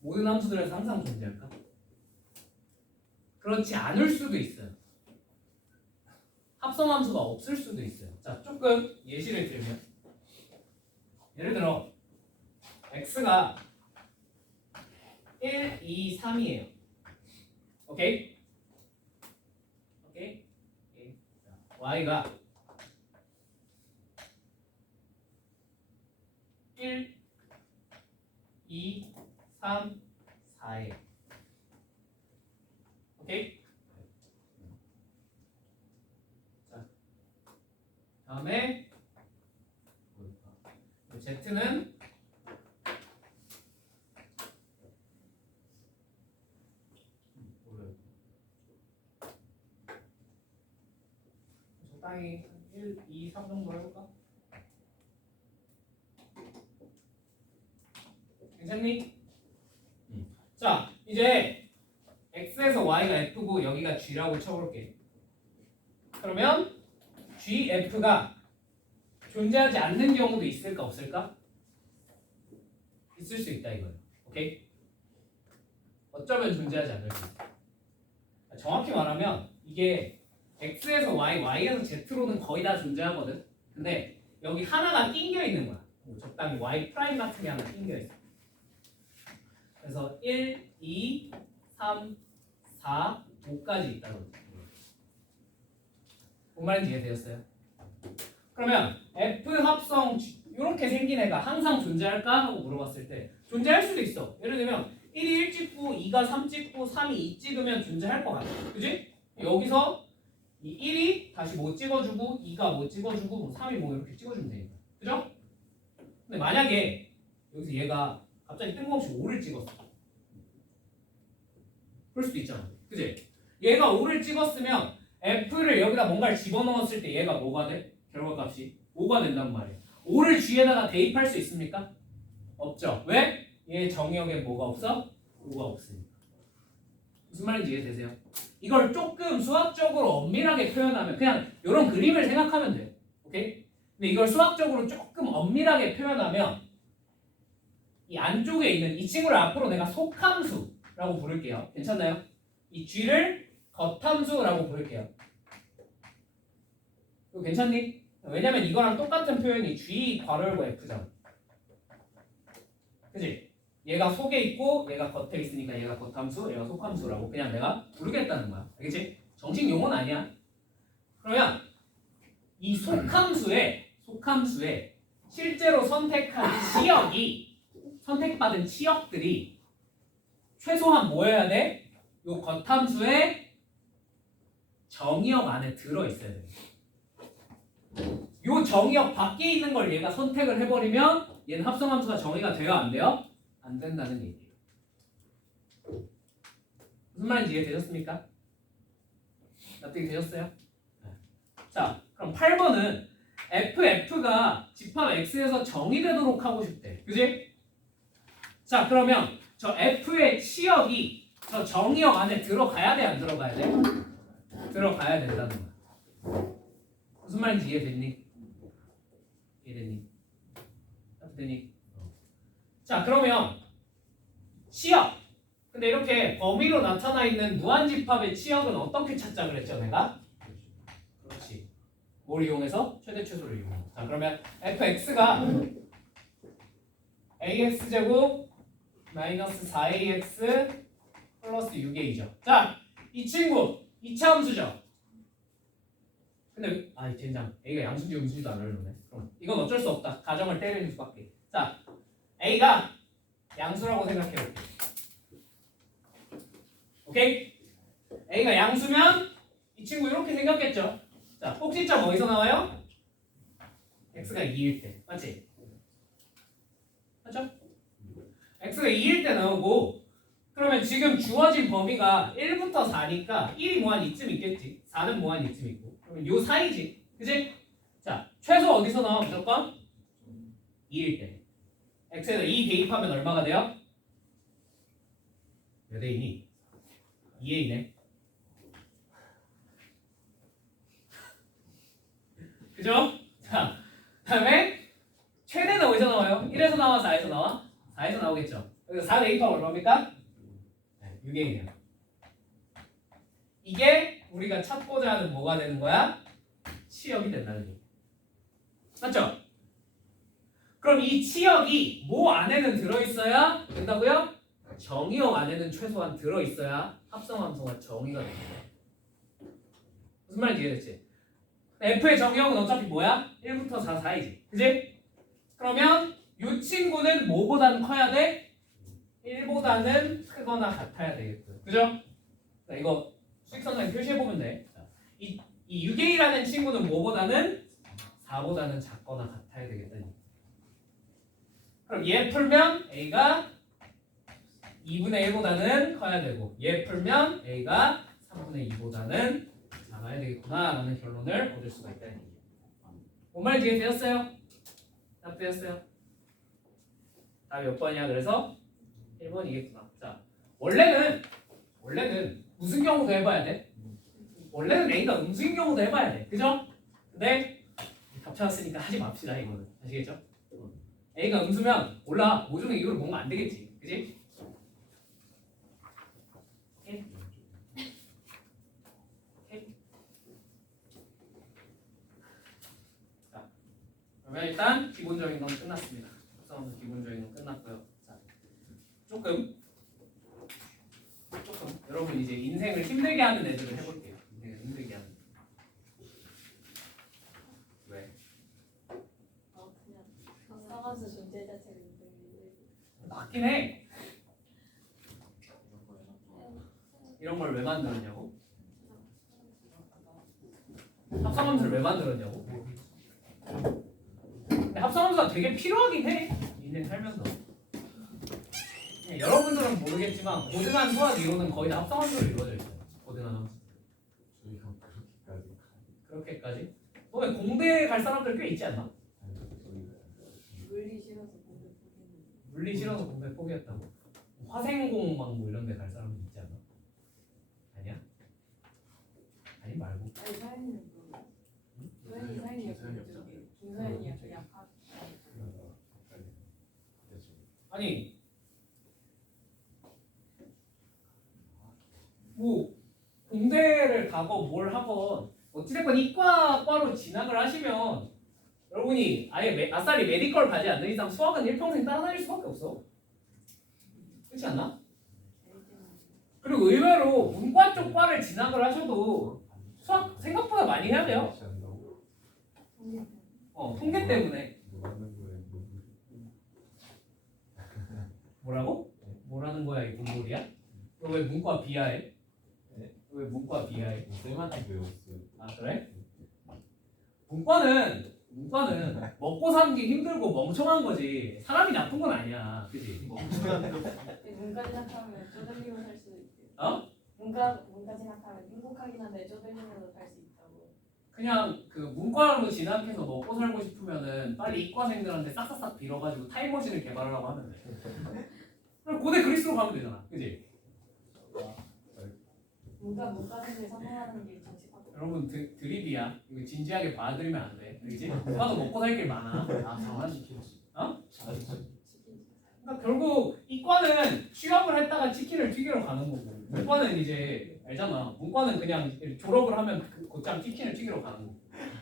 모든 함수들에서 항상 존재할까? 그렇지 않을 수도 있어요. 합성 함수가 없을 수도 있어요. 자, 조금 예시를 들면 예를 들어 x가 1, 2, 3이에요. 오케이? 오케이? y가 1, 2, 3, 4예요. 오케이? 자, 다음에 z는 적당히 1, 2, 3 정도 해볼까? 괜찮니? 자, 이제 x에서 y가 f고 여기가 g라고 쳐볼게. 그러면 gf가 존재하지 않는 경우도 있을까 없을까? 있을 수 있다 이거예요. 오케이? 어쩌면 존재하지 않을 수 있다. 정확히 말하면 이게 x에서 y, y에서 z로는 거의 다 존재하거든. 근데 여기 하나가 낑겨 있는 거야. 적당히 y 프라임 같은 게 하나 낑겨 있어. 그래서 1, 2, 3, 4, 5까지 있다는 거죠. 뭔 말인지 이해되셨어요? 그러면 F 합성 이렇게 생긴 애가 항상 존재할까? 하고 물어봤을 때 존재할 수도 있어. 예를 들면 1이 1 찍고 2가 3 찍고 3이 2 찍으면 존재할 것 같아. 그지? 여기서 이 1이 다시 못 찍어주고 2가 못 찍어주고 뭐 3이 뭐 이렇게 찍어주면 되니까. 그죠? 근데 만약에 여기서 얘가 갑자기 뜬금없이 5를 찍었어. 그럴 수도 있잖아. 그지? 얘가 5를 찍었으면 F를 여기다 뭔가를 집어넣었을 때 얘가 뭐가 돼? 결과값이 5가 된단 말이에요. 5를 G에다가 대입할 수 있습니까? 없죠. 왜? 얘 정의역에 뭐가 없어? 5가 없으니까. 무슨 말인지 이해되세요? 이걸 조금 수학적으로 엄밀하게 표현하면 그냥 이런 그림을 생각하면 돼요. 오케이? 근데 이걸 수학적으로 조금 엄밀하게 표현하면 이 안쪽에 있는 이 친구를 앞으로 내가 속함수라고 부를게요. 괜찮나요? 이 G를 겉함수라고 부를게요. 이거 괜찮니? 왜냐면 이거랑 똑같은 표현이 G 괄호 F잖아. 그치? 얘가 속에 있고 얘가 겉에 있으니까 얘가 겉함수, 얘가 속함수라고 그냥 내가 부르겠다는 거야. 알겠지? 정식 용어는 아니야. 그러면 이 속함수에 실제로 선택한 치역이 선택받은 치역들이 최소한 뭐여야 돼? 요 겉함수의 정의역 안에 들어있어야 돼. 요 정의역 밖에 있는 걸 얘가 선택을 해버리면 얘는 합성함수가 정의가 돼요? 안 돼요? 안 된다는 얘기예요. 무슨 말인지 이해되셨습니까? 납득이 되셨어요? 네. 자, 그럼 8번은 FF가 집합 X에서 정의되도록 하고 싶대. 그지? 자, 그러면 저 F의 치역이 저 정의역 안에 들어가야 돼? 안 들어가야 돼? 들어가야 된다는 거야. 무슨 말인지 이해됐니? 이해됐니? 납득되니? 자 그러면 치역. 근데 이렇게 범위로 나타나 있는 무한집합의 치역은 어떻게 찾자 그랬죠 내가? 그렇지. 뭘 이용해서? 최대 최소를 이용해서. 자 그러면 fx가 ax제곱 마이너스 4ax 플러스 6a죠. 자 이 친구 2차 함수죠. 근데 젠장 a가 양수인지 음수인지도 안 알려주네. 그럼 이건 어쩔 수 없다. 가정을 때리는 수밖에. 자 a가 양수라고 생각해볼게. 오케이? a가 양수면 이 친구 이렇게 생겼겠죠. 자 꼭지점 어디서 나와요? x가 2일 때 맞지? 맞죠? x가 2일 때 나오고 그러면 지금 주어진 범위가 1부터 4니까 1이 뭐한 이쯤 있겠지. 4는 뭐한 이쯤 있고 그러면 요 사이지. 그치? 자 최소 어디서 나와 무조건? 2일 때 x에다 2 대입하면 얼마가 돼요? 몇 A니? 2A네. 그죠? 자 다음에 최대는 어디서 나와요? 1에서 나와 4에서 나와? 4에서 나오겠죠. 그래서 4 대입하면 얼마입니까? 6A네요. 이게 우리가 찾고자 하는 뭐가 되는 거야? 치역이 된다는 얘기. 맞죠? 그럼 이 치역이 뭐 안에는 들어있어야 된다고요? 정의역 안에는 최소한 들어있어야 합성함수가 정의가 됩니다. 무슨 말인지 이해됐지? F의 정의역은 어차피 뭐야? 1부터 4 사이지. 그지? 그러면 이 친구는 뭐보다는 커야 돼? 1보다는 크거나 같아야 되겠고요. 그죠? 자, 이거 수익선상에 표시해보면 돼. 이 6A라는 친구는 뭐보다는 4보다는 작거나 같아야 되겠다니. 그럼 얘 풀면 A가 2분의 1보다는 커야 되고 얘 풀면 A가 3분의 2보다는 작아야 되겠구나 라는 결론을 얻을 수가 있다는 얘기예요. 뭔 말인지 이해되었어요? 답 되었어요? 답이 몇 번이야? 그래서 1번이겠구나. 자, 원래는 무슨 경우도 해봐야 돼? 원래는 A가 음수인 경우도 해봐야 돼. 그죠? 근데 답 찾았으니까 하지 맙시다 이거는. 아시겠죠? A가 음수면 몰라. 모종의 이유를 보면 안 되겠지. 그지? 오케이? 오케이? 자, 그러면 일단 기본적인 건 끝났습니다. 합성함수 기본적인 건 끝났고요. 자, 조금 여러분 이제 인생을 힘들게 하는 애들을 해볼게요. 인생을 힘들게 하는. 왜? 그냥 합성함수 존재 자체가 인정이 맞긴 해. 이런 걸 왜 만들었냐고? 합성함수를 왜 만들었냐고? 근데 합성함수가 되게 필요하긴 해. 인생 살면서. 여러분들은 모르겠지만 고등한 수학 이론은 거의 다 합성함수로 이루어져 있어요. 고등한 함수. 저희가 그렇게까지? 왜 공대 갈 사람들 꽤 있지 않나? 물리 싫어서 공부 포기했는데. 물리 싫어서 공대 포기했다고? 화생공 막 뭐 이런 데 갈 사람들 있지 않나? 아니야? 아니 말고. 아니 사연이는 뭐야? 사연이 그쪽에 김서연이야 그 약학. 아니 뭐 공대를 가고 뭘 하건 어찌됐건 이과과로 진학을 하시면 여러분이 아예 아싸리 메디컬 가지 않는 이상 수학은 일평생 따라다닐 수밖에 없어. 그렇지 않나? 그리고 의외로 문과 쪽 과를 진학을 하셔도 수학 생각보다 많이 해야 돼요. 통계 때문에. 뭐라고? 뭐라는 거야 이 문돌이야? 너 왜 문과 비하해? 왜 문과 비하해? 쌤한테 배웠어요. 아 그래? 문과는 먹고 사는 게 힘들고 멍청한 거지 사람이 나쁜 건 아니야. 그지? 문과 진학하면 쪼들리고 살 수도 있대요. 어? 문과 진학하면 행복하긴 한데 쪼들리면서 살 수 있다고. 그냥 그 문과로 진학해서 먹고 살고 싶으면은 빨리 이과생들한테 싹싹싹 빌어가지고 타임머신을 개발하라고 하면 돼. 그럼 고대 그리스로 가면 되잖아. 그지? 문과생들 성공하는 게 정치밖에. 여러분 드립이야. 이거 진지하게 봐드리면 안 돼. 그지? 오빠도 먹고 살 길 많아. 아 장난시키지. 어? 그러니까 결국 이과는 취업을 했다가 치킨을 튀기러 가는 거고 문과는 이제 알잖아. 문과는 그냥 졸업을 하면 곧장 치킨을 튀기러 가는 거고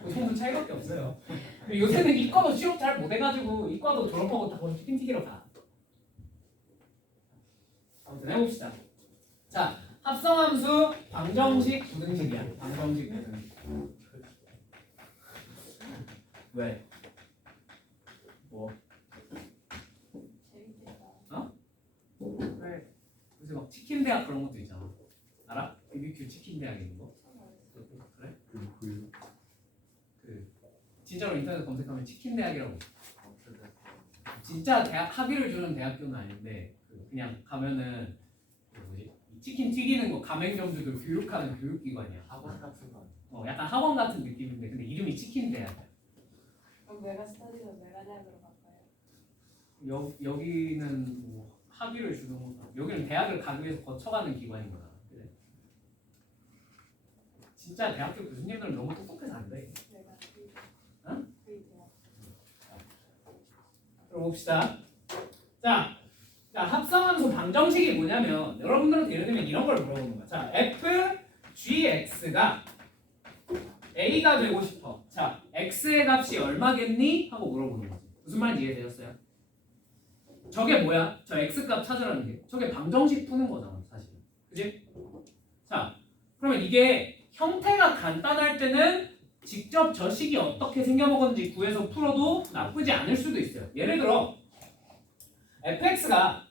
그 정도 차이밖에 없어요. 요새는 이과도 취업 잘 못해가지고 이과도 졸업하고 다 거기 치킨 튀기러 가. 아무튼 해봅시다. 자, 합성함수 방정식 부등식이야. 방정식 부등식. 왜? 뭐? 재밌겠다. 왜? 요새 막 치킨 대학 그런 것도 있잖아. 알아? BBQ 치킨 대학 있는 거? 그래? 그 진짜로 인터넷 검색하면 치킨 대학이라고 있어. 진짜 대학 학위를 주는 대학교는 아닌데 그냥 가면은 그 뭐지? 치킨 튀기는 거 가맹점주들 교육하는 교육기관이야. 학원 같은 거. 약간 학원 같은 느낌인데 근데 이름이 치킨 대학이야. 그럼 메가스터디에서 메가대학으로 갈까요? 여기는 뭐 학위를 주는 거 여기는 대학을 가기 위해서 거쳐가는 기관인 거야. 그래? 진짜 대학교 교수님들은 너무 똑똑해서 안 돼. 메가 스터디. 응? 스터디야. 들어봅시다. 자, 합성함수 방정식이 뭐냐면 여러분들한테 예를 들면 이런 걸 물어보는 거야. 자, f gx가 a가 되고 싶어. 자, x의 값이 얼마겠니? 하고 물어보는 거지. 무슨 말인지 이해되셨어요? 저게 뭐야? 저 x 값 찾으라는 게 저게 방정식 푸는 거잖아, 사실. 그지? 자, 그러면 이게 형태가 간단할 때는 직접 저 식이 어떻게 생겨먹었는지 구해서 풀어도 나쁘지 않을 수도 있어요. 예를 들어 fx가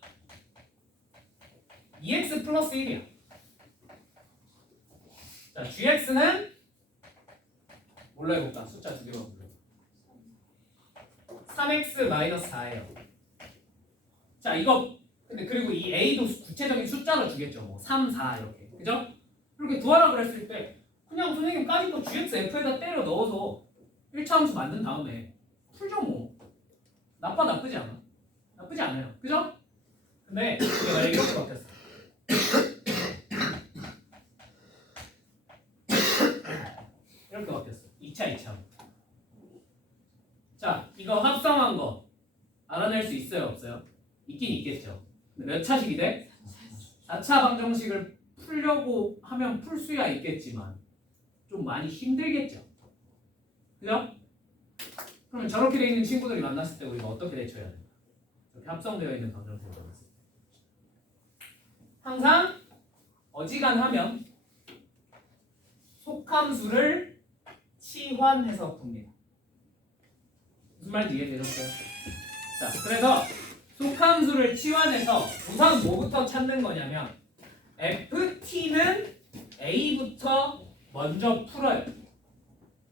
2x 플러스 1이야. 자, gx는 뭘로 해볼까? 숫자 두 개만 불러. 3x 마이너스 4예요. 자, 이거 근데 그리고 이 a도 구체적인 숫자로 주겠죠. 뭐 3, 4 이렇게. 그죠? 이렇게 구하라 그랬을 때 그냥 선생님 까짓 거 gx f에다 때려 넣어서 1차 함수 만든 다음에 풀죠 뭐. 나쁘지 않아. 나쁘지 않아요. 그죠? 근데 이게 만약에 이렇게 바뀌었어. 이렇게 바뀌었어. 2차. 자, 이거 합성한 거 알아낼 수 있어요, 없어요? 있긴 있겠죠. 근데 몇 차식이 돼? 4차 방정식을 풀려고 하면 풀 수야 있겠지만 좀 많이 힘들겠죠. 그죠? 그러면 저렇게 돼 있는 친구들이 만났을 때 우리가 어떻게 대처해야 돼요? 이렇게 합성되어 있는 방정식을 만났을 때 항상 어지간하면 속함수를 치환해서 풉니다. 무슨 말인지 이해되셨어요? 자, 그래서 속함수를 치환해서 우선 뭐부터 찾는 거냐면 ft는 a부터 먼저 풀어요.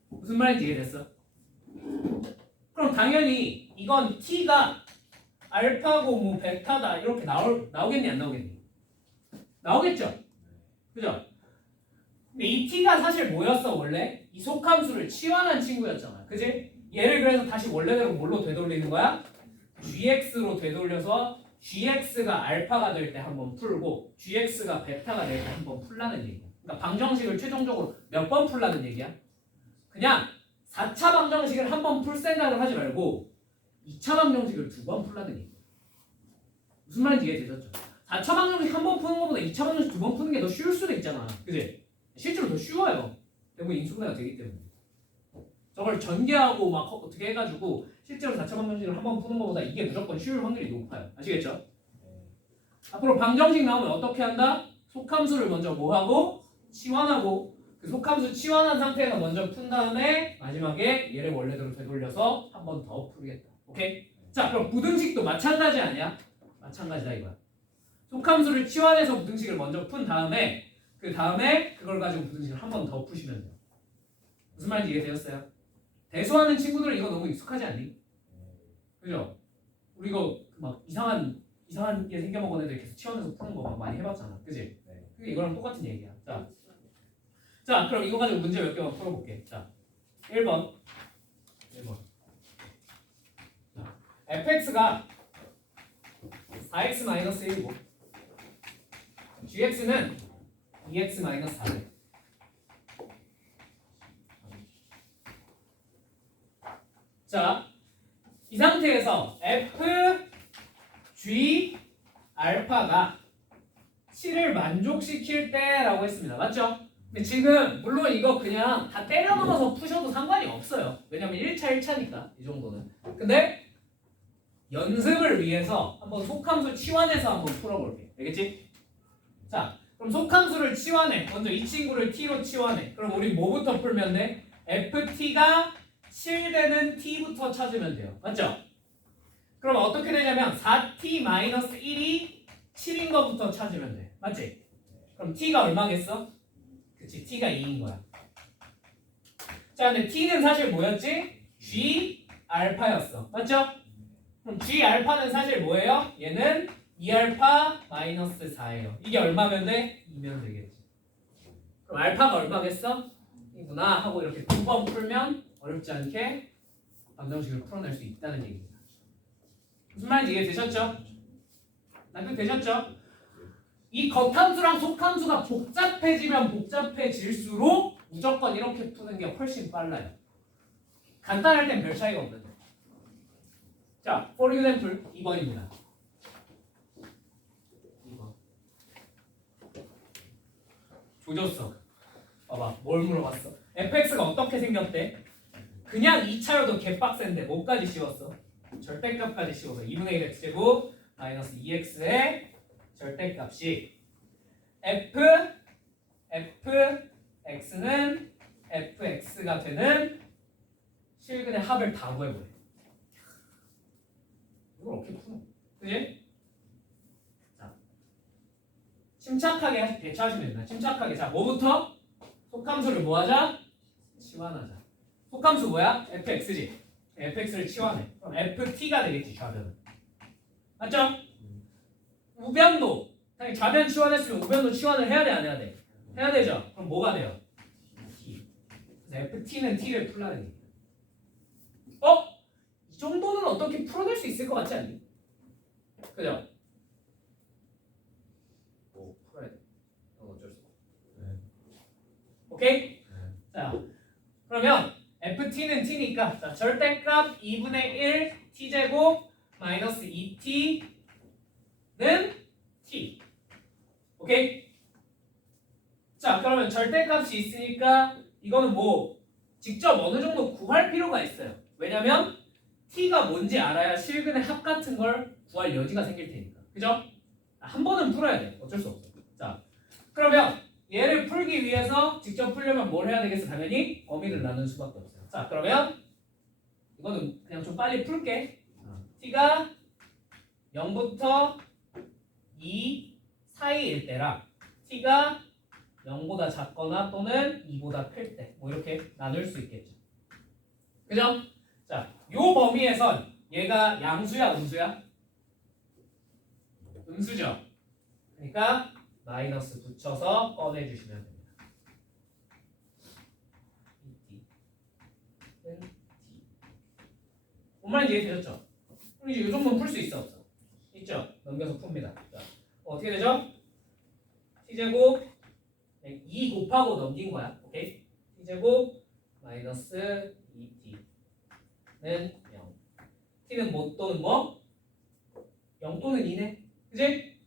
무슨 말인지 이해됐어? 그럼 당연히 이건 t가 알파고 뭐 베타다 이렇게 나오겠니 안 나오겠니? 나오겠죠? 그죠? 근데 이 t가 사실 뭐였어 원래? 이 속함수를 치환한 친구였잖아. 그지? 얘를 그래서 다시 원래대로 뭘로 되돌리는 거야? gx로 되돌려서 gx가 알파가 될 때 한번 풀고 gx가 베타가 될 때 한번 풀라는 얘기야. 그러니까 방정식을 최종적으로 몇 번 풀라는 얘기야? 그냥 4차 방정식을 한 번 풀 생각을 하지 말고 2차 방정식을 2번 풀라는 얘기야. 무슨 말인지 이해되셨죠? 4차 방정식 한 번 푸는 것보다 2차 방정식 2번 푸는 게 더 쉬울 수도 있잖아. 그지? 실제로 더 쉬워요. 대부분 인수분해가 되기 때문에. 저걸 전개하고 막 어떻게 해가지고 실제로 4차 방정식을 한 번 푸는 것보다 이게 무조건 쉬울 확률이 높아요. 아시겠죠? 앞으로 방정식 나오면 어떻게 한다? 속함수를 먼저 뭐하고? 치환하고 그 속함수 치환한 상태에서 먼저 푼 다음에 마지막에 얘를 원래대로 되돌려서 한 번 더 풀겠다. 오케이? 자, 그럼 부등식도 마찬가지 아니야? 마찬가지다 이거야. 속함수를 치환해서 부등식을 먼저 푼 다음에 그 다음에 그걸 가지고 부등식을 한 번 더 푸시면 돼요. 무슨 말인지 이해되셨어요? 대수하는 친구들은 이거 너무 익숙하지 않니? 그죠? 우리 이거 막 이상한 게 생겨먹은 애들 계속 치환해서 푸는 거 막 많이 해봤잖아. 그지? 그게 이거랑 똑같은 얘기야. 자, 그럼 이거 가지고 문제 몇 개만 풀어볼게. 자, 1번. 자, fx가 4x-1이고 gx는 2x-4래. 자, 이 상태에서 f G 알파가 7을 만족시킬 때라고 했습니다. 맞죠? 근데 지금 물론 이거 그냥 다 때려 넣어서 푸셔도 상관이 없어요. 왜냐면 1차 1차니까 이 정도는. 근데 연습을 위해서 한번 속함수 치환해서 한번 풀어볼게요. 알겠지? 자, 그럼 속함수를 치환해. 먼저 이 친구를 t로 치환해. 그럼 우리 뭐부터 풀면 돼? ft가 7 되는 t부터 찾으면 돼요. 맞죠? 그럼 어떻게 되냐면 4t-1이 7인 것부터 찾으면 돼. 맞지? 그럼 t가 얼마겠어? 그치, t가 2인 거야. 자, 근데 t는 사실 뭐였지? g 알파였어. 맞죠? 그럼 g 알파는 사실 뭐예요? 얘는 2알파 마이너스 4예요. 이게 얼마면 돼? 2면 되겠지. 그럼 알파가 얼마겠어? 이구나 하고 이렇게 두 번 풀면 어렵지 않게 방정식을 풀어낼 수 있다는 얘기입니다. 무슨 말인지 이해되셨죠? 납득되셨죠? 이 겉함수랑 속함수가 복잡해지면 복잡해질수록 무조건 이렇게 푸는 게 훨씬 빨라요. 간단할 땐 별 차이가 없는데. 자, for example 2번입니다. 2번. 조졌어. 봐봐, 뭘 물어봤어? fx가 어떻게 생겼대? 그냥 2차여도 개빡센데 뭐까지 씌웠어? 절대값까지 씌워서 2분의 1 x제곱 마이너스 2x의 절대값이 fx는 fx가 되는 실근의 합을 다 구해버려. 이걸 어떻게 푸노? 그지? 자, 침착하게 대처하시면 됩니다. 침착하게. 자, 뭐부터? 속함수를 뭐하자? 치환하자. 속함수 뭐야? fx지. fx를 치환해. 그럼 ft가 되겠지, 좌변은. 맞죠? 우변도 당연히 좌변 치환했으면 우변도 치환을 해야 돼, 안 해야 돼? 해야 되죠. 그럼 뭐가 돼요? t. 그래서 ft는 t를 풀라는 얘기야. 이 정도는 어떻게 풀어낼 수 있을 것 같지 않니? 그죠? 뭐 풀어야 돼. 어쩔 수 없어. 네. 오케이? 자, 그러면 ft는 t니까 자, 절대값 2분의 1 t제곱 마이너스 2t는 t. 오케이? 자, 그러면 절대값이 있으니까 이거는 뭐 직접 어느 정도 구할 필요가 있어요. 왜냐면 t가 뭔지 알아야 실근의 합 같은 걸 구할 여지가 생길 테니까. 그죠? 한 번은 풀어야 돼. 어쩔 수 없어. 자, 그러면 얘를 풀기 위해서 직접 풀려면 뭘 해야 되겠어? 당연히 범위를 나눌 수밖에 없어요. 자, 그러면 이거는 그냥 좀 빨리 풀게. t가 0부터 2 사이일 때랑 t가 0보다 작거나 또는 2보다 클 때 뭐 이렇게 나눌 수 있겠죠. 그죠? 자, 요 범위에선 얘가 양수야, 음수야? 음수죠. 그러니까 마이너스 붙여서 꺼내주시면 됩니다. 뭔 말인지 이해되셨죠? 그럼 이제 이 정도는 풀 수 있어, 없어? 있죠? 넘겨서 풉니다. 자, 어떻게 되죠? t제곱 2 곱하고 넘긴 거야. 오케이? t제곱 마이너스 2t는 0. t는 뭐 또는 뭐? 0 또는 2네. 그지?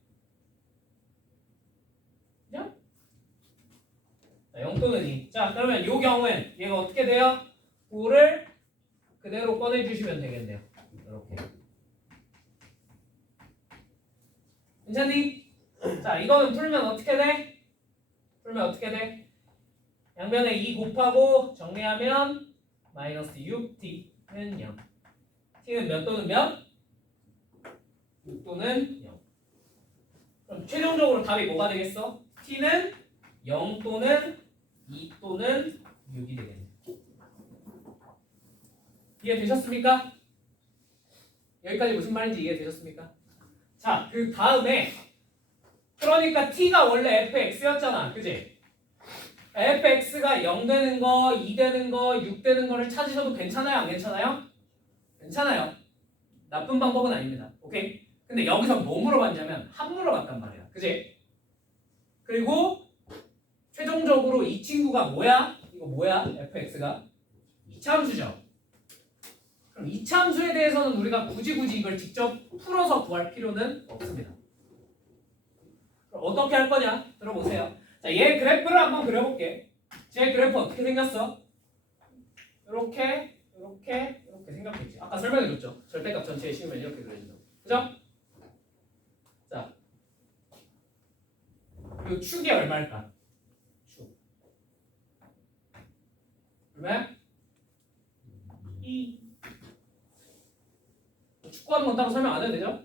그죠? 자, 0 또는 2. 자, 그러면 이 경우엔 얘가 어떻게 돼요? 9를 그대로 꺼내주시면 되겠네요. 이렇게. 괜찮니? 자, 이거는 풀면 어떻게 돼? 풀면 어떻게 돼? 양변에 2 곱하고 정리하면 마이너스 6t는 0. t는 몇 또는 몇? 6 또는 0. 그럼 최종적으로 답이 뭐가 되겠어? t는 0 또는 2 또는 6이 되겠네. 이해되셨습니까? 여기까지 무슨 말인지 이해되셨습니까? 자, 그 다음에 그러니까 t가 원래 fx였잖아. 그지? fx가 0 되는 거, 2 되는 거, 6 되는 거를 찾으셔도 괜찮아요? 안 괜찮아요? 괜찮아요. 나쁜 방법은 아닙니다. 오케이? 근데 여기서 뭐 물어봤냐면 합 물어봤단 말이야. 그지? 그리고 최종적으로 이 친구가 뭐야? 이거 뭐야? fx가 2차 함수죠. 그럼 이차함수에 대해서는 우리가 굳이 이걸 직접 풀어서 구할 필요는 없습니다. 그럼 어떻게 할 거냐? 들어보세요. 자, 얘 그래프를 한번 그려볼게. 제 그래프 어떻게 생겼어? 이렇게 생각했지. 아까 설명해줬죠. 절대값 전체에 씌우면 이렇게 그려진다고. 그죠? 자, 이 축이 얼마일까? 축. 얼마야? 2. 축구하는 건 따로 설명 안 해도 되죠?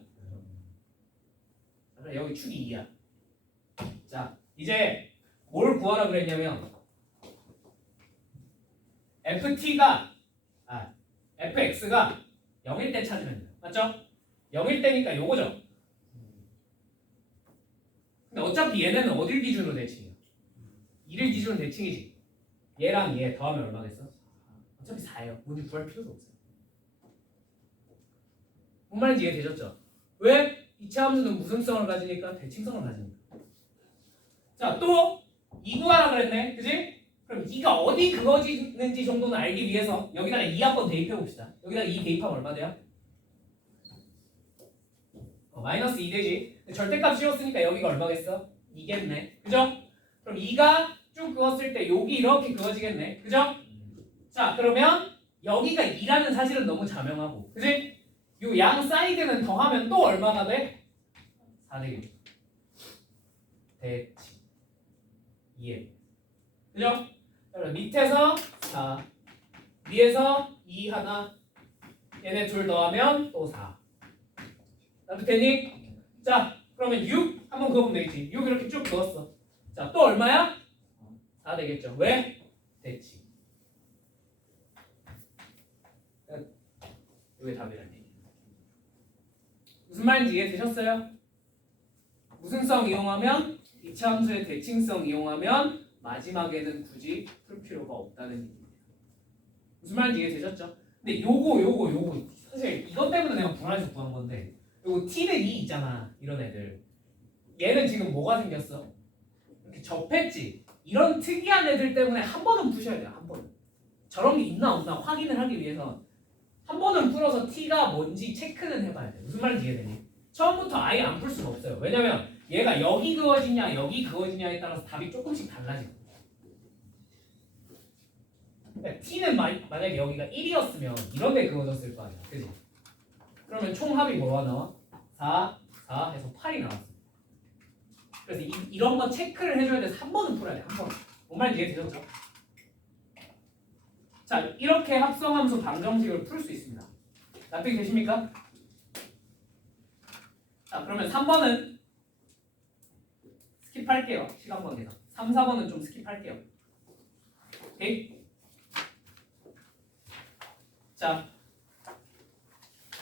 그래, 여기 축이 2야. 자, 이제 뭘 구하라 그랬냐면 fx가 0일 때 찾으면 돼요. 맞죠? 0일 때니까 요거죠. 근데 어차피 얘네는 어딜 기준으로 대칭이야? 2를 기준으로 대칭이지. 얘랑 얘 더하면 얼마겠어? 어차피 4예요. 뭔지 구할 필요도 없어요. 뭔 말인지 이해되셨죠? 왜? 이차 함수는 무슨 성을 가지니까? 대칭성을 가지니까. 자, 또 2 구하라 그랬네. 그지? 그럼 2가 어디 그어지는지 정도는 알기 위해서 여기다가 2 한번 대입해 봅시다. 여기다가 2 대입하면 얼마 돼요? 마이너스 2 되지. 절대값 씌웠으니까 여기가 얼마겠어? 2겠네. 그죠? 그럼 2가 쭉 그었을 때 여기 이렇게 그어지겠네. 그죠? 자, 그러면 여기가 2라는 사실은 너무 자명하고. 그지? 요 양 사이드는 더하면 또 얼마가 돼? 4 되겠지. 대칭. 2에. 그죠? 그럼 밑에서 4, 위에서 2 하나, 얘네 둘 더하면 또 4. 나도 되니? 자, 그러면 6 한번 그어보면 되겠지. 6 이렇게 쭉 그었어. 자, 또 얼마야? 4 되겠죠. 왜? 대칭. 이게 답이라는 얘기. 무슨 말인지 이해되셨어요? 무슨 성 이용하면? 이차 함수의 대칭성 이용하면 마지막에는 굳이 풀 필요가 없다는 얘기입니다. 무슨 말인지 이해되셨죠? 근데 요거 사실 이것 때문에 내가 불안해서 구한 건데 요거 t는 2 있잖아. 이런 애들. 얘는 지금 뭐가 생겼어? 이렇게 접했지. 이런 특이한 애들 때문에 한 번은 푸셔야 돼요. 한 번은. 저런 게 있나 없나 확인을 하기 위해서 한 번은 풀어서 t가 뭔지 체크는 해봐야 돼. 무슨 말인지 이해되니? 처음부터 아예 안 풀 수가 없어요. 왜냐면 얘가 여기 그어지냐 여기 그어지냐에 따라서 답이 조금씩 달라지고. 그러니까 t는 만약에 여기가 1이었으면 이런 데 그어졌을 거 아니야. 그지? 그러면 총 합이 뭐가 나와? 4 해서 8이 나왔어. 그래서 이런 거 체크를 해줘야 돼서 한 번은 풀어야 돼. 한 번. 뭔 말인지 이해되셨죠? 자, 이렇게 합성함수 방정식을 풀 수 있습니다. 납득이 되십니까? 자, 그러면 3번은 스킵할게요. 시간 관계상. 3, 4번은 좀 스킵할게요. 오케이? 자,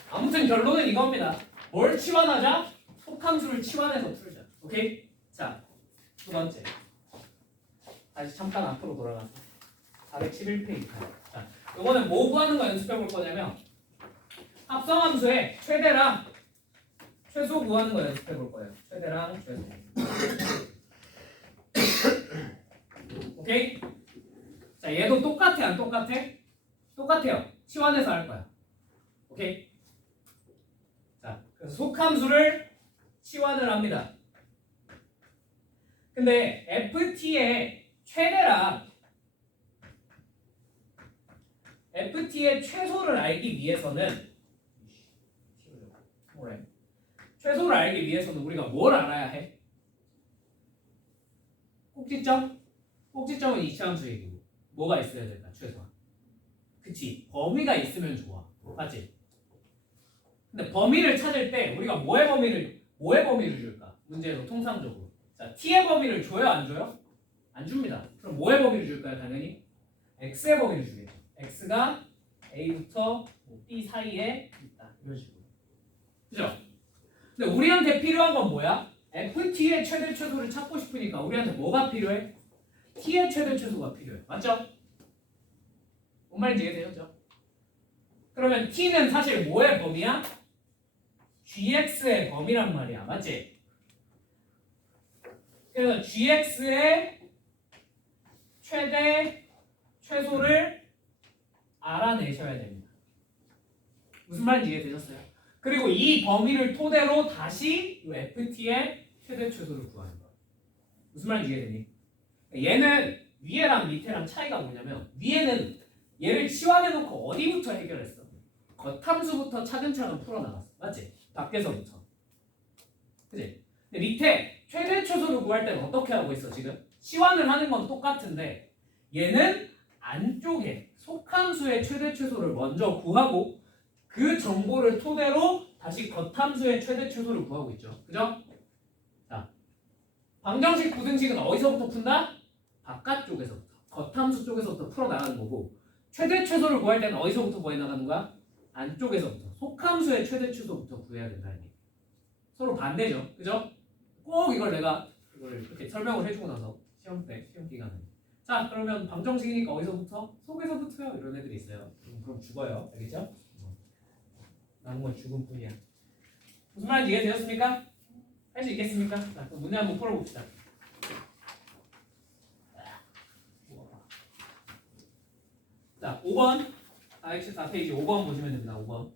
아무튼 결론은 이겁니다. 뭘 치환하자? 속함수를 치환해서 풀자. 오케이? 자, 두 번째. 다시 잠깐 앞으로 돌아가서 411페이지. 자, 이거는 뭐 구하는 거 연습해 볼 거냐면 합성함수의 최대랑 최소 구하는 거 연습해 볼 거예요. 최대랑 최소. 오케이? 자, 얘도 똑같아, 안 똑같아? 똑같아요. 치환해서 할 거야. 오케이? 자, 그래서 속함수를 치환을 합니다. 근데 FT의 최대랑 FT의 최소를 알기 위해서는 최소를 알기 위해서는 우리가 뭘 알아야 해? 꼭지점? 꼭지점은 이차함수 얘기고 뭐가 있어야 될까? 최소한. 그치? 범위가 있으면 좋아. 맞지? 근데 범위를 찾을 때 우리가 뭐의 범위를 줄까? 문제에서 통상적으로. 자, t의 범위를 줘요? 안 줘요? 안 줍니다. 그럼 뭐의 범위를 줄까요? 당연히 x의 범위를 주겠죠. x가 a부터 b 사이에 있다. 이런 식으로. 그죠? 근데 우리한테 필요한 건 뭐야? ft의 최대 최소를 찾고 싶으니까 우리한테 뭐가 필요해? t의 최대 최소가 필요해. 맞죠? 뭔 말인지 이해되셨죠? 그러면 t는 사실 뭐의 범위야? gx의 범위란 말이야. 맞지? 그래서 gx의 최대 최소를 알아내셔야 됩니다. 무슨 말인지 이해되셨어요? 그리고 이 범위를 토대로 다시 이 FT의 최대 최소를 구하는 거야. 무슨 말인지 이해되니? 얘는 위에랑 밑에랑 차이가 뭐냐면 위에는 얘를 치환해놓고 어디부터 해결했어? 겉함수부터 차근차근 풀어나갔어. 맞지? 밖에서부터. 그치? 근데 밑에 최대 최소를 구할 때는 어떻게 하고 있어 지금? 치환을 하는 건 똑같은데 얘는 안쪽에 속함수의 최대 최소를 먼저 구하고 그 정보를 토대로 다시 겉함수의 최대 최소를 구하고 있죠. 그죠? 자, 방정식 부등식은 어디서부터 푼다? 바깥쪽에서부터. 겉함수 쪽에서부터 풀어나가는 거고 최대 최소를 구할 때는 어디서부터 구해나가는 거야? 안쪽에서부터. 속함수의 최대 최소부터 구해야 된다는 얘기. 서로 반대죠. 그죠? 꼭 이걸 내가 이렇게 설명을 해주고 나서 시험 때, 시험 기간에. 자, 그러면 방정식이니까 어디서부터? 속에서부터요. 이런 애들이 있어요. 그럼 죽어요. 알겠죠? 남은 건 죽음 뿐이야. 무슨 말인지 이해되셨습니까? 할 수 있겠습니까? 자, 그럼 문제 한번 풀어봅시다. 자, 5번. 4페이지 5번 보시면 됩니다. 5번.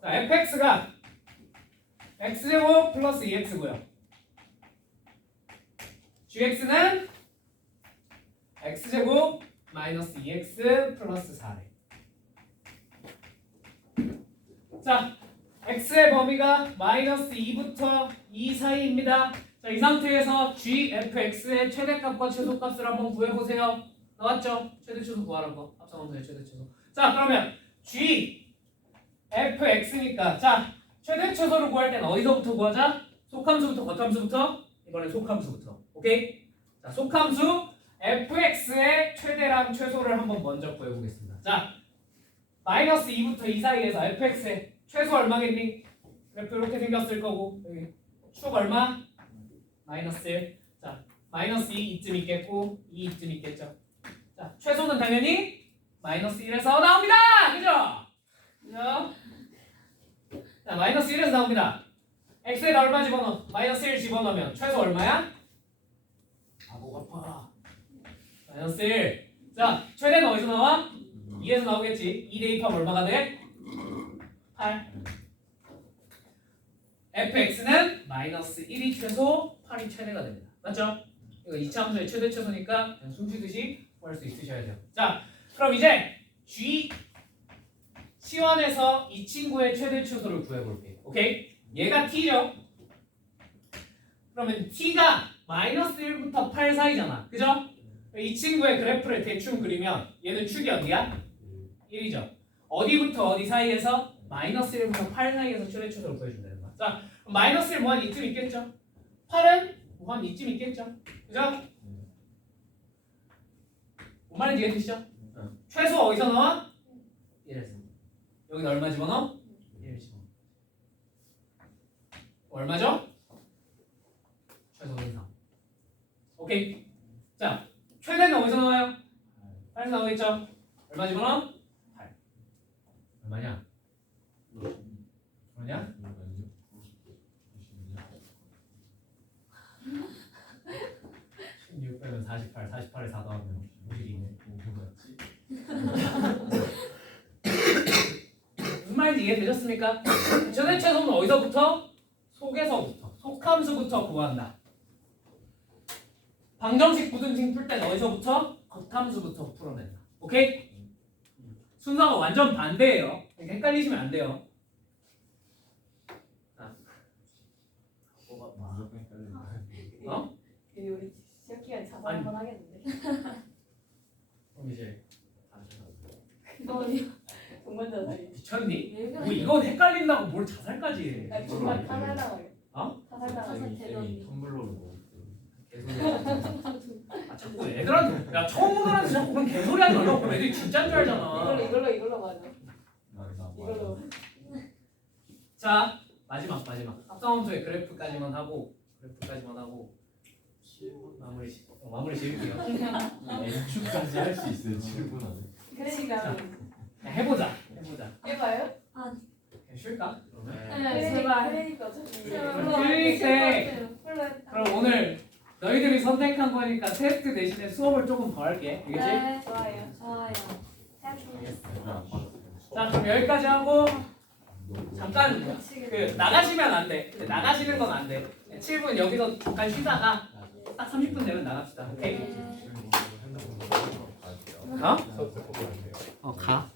자, fx가 x제곱 플러스 2x고요. gx는 x제곱 마이너스 2x 플러스 4래. 자, x의 범위가 마이너스 2부터 2 사이입니다. 자, 이 상태에서 gfx의 최대값과 최소값을 한번 구해보세요. 나왔죠? 최대 최소 구하는 거. 합성함수의 최대 최소. 자, 그러면 gfx니까 자, 최대 최소를 구할 때는 어디서부터 구하자? 속함수부터 겉함수부터? 이번엔 속함수부터. 오케이? 자, 속함수 fx의 최대랑 최소를 한번 먼저 구해보겠습니다. 자, 마이너스 2부터 2 사이에서 fx의 최소 얼마겠니? 그래프 이렇게 생겼을 거고 여기 축 얼마? 마이너스 1. 자, 마이너스 2 이쯤 있겠고 2 이쯤 있겠죠. 자, 최소는 당연히 마이너스 1에서 나옵니다. 그죠? 그죠? 자, 마이너스 1에서 나옵니다. x에다 얼마 집어넣어? 마이너스 1 집어넣으면 최소 얼마야? 목 아파. 마이너스 1. 자, 최대는 어디서 나와? 2에서 나오겠지. 2 대입하면 얼마가 돼? 8. fx는 마이너스 1이 최소, 8이 최대가 됩니다. 맞죠? 이거 2차 함수의 최대 최소니까 그냥 숨쉬듯이 구할 수 있으셔야 돼요. 자, 그럼 이제 g C1에서 이 친구의 최대 최소를 구해볼게요. 오케이? 얘가 t죠? 그러면 t가 마이너스 1부터 8 사이잖아. 그죠? 이 친구의 그래프를 대충 그리면 얘는 축이 어디야? 1이죠. 어디부터 어디 사이에서? 마이너스 1부터 8 사이에서 최대 최소를 구해준다는 거야. 자, 마이너스 1 뭐 한 이쯤 있겠죠? 8은 뭐 한 이쯤 있겠죠? 그죠? 뭔 말인지 이해되시죠? 최소 어디서 나와? 1에서. 여기는 얼마 집어넣어? 1 집어넣어. 얼마죠? 최소는 3. 오케이. 자, 최대는 어디서 나와요? 8에서 나오겠죠? 얼마 집어넣어? 8. 얼마냐? 얼마냐? 16 빼면 48, 48에 4 더하면 52네. 무슨 말인지 이해되셨습니까? 최대 최소는 어디서부터? 속에서부터. 속함수부터 구한다. 방정식 부등식 풀 때는 어디서부터? 겉함수부터 풀어낸다. 오케이? 순서가 완전 반대예요. 헷갈리시면 안 돼요. 어? 우리 시험 기간 자주 아니. 한번 하겠는데. 그럼 이제 이거는 정말 자주. 미쳤니? 뭐 이건 헷갈린다고 뭘 자살까지 해. 정말 타살당하게. 어? 타살당하게. 대단히. 텀블러를 먹었어요. 개소리야. 아, 자꾸 애들한테 야 처음 오는 애한테 자꾸 그런 개소리 하지 말라고. 그럼 애들이 진짜인 줄 알잖아. 이걸로 맞아. 나 이걸로. 자, 마지막 합성함수의 그래프까지만 하고 마무리 지을게요. N축까지 할 수 있어요. 7분 안에. 그러니까 해보자. 해봐요? 그냥 쉴까? 그러면? 네, 제발. 그러니까 저기 틀릴 때 그럼 오늘 너희들이 선택한 거니까 테스트 대신에 수업을 조금 더 할게. 알겠지? 네. 좋아요. 좋아요. 잘 모르겠어요. 자 그럼 여기까지 하고 잠깐 그 나가시면 안 돼. 근데 나가시는 건 안 돼. 7분 여기서 잠깐 쉬다가 딱 30분 되면 나갑시다. 오케이? 네. 어? 수업 듣고 갈게요. 가.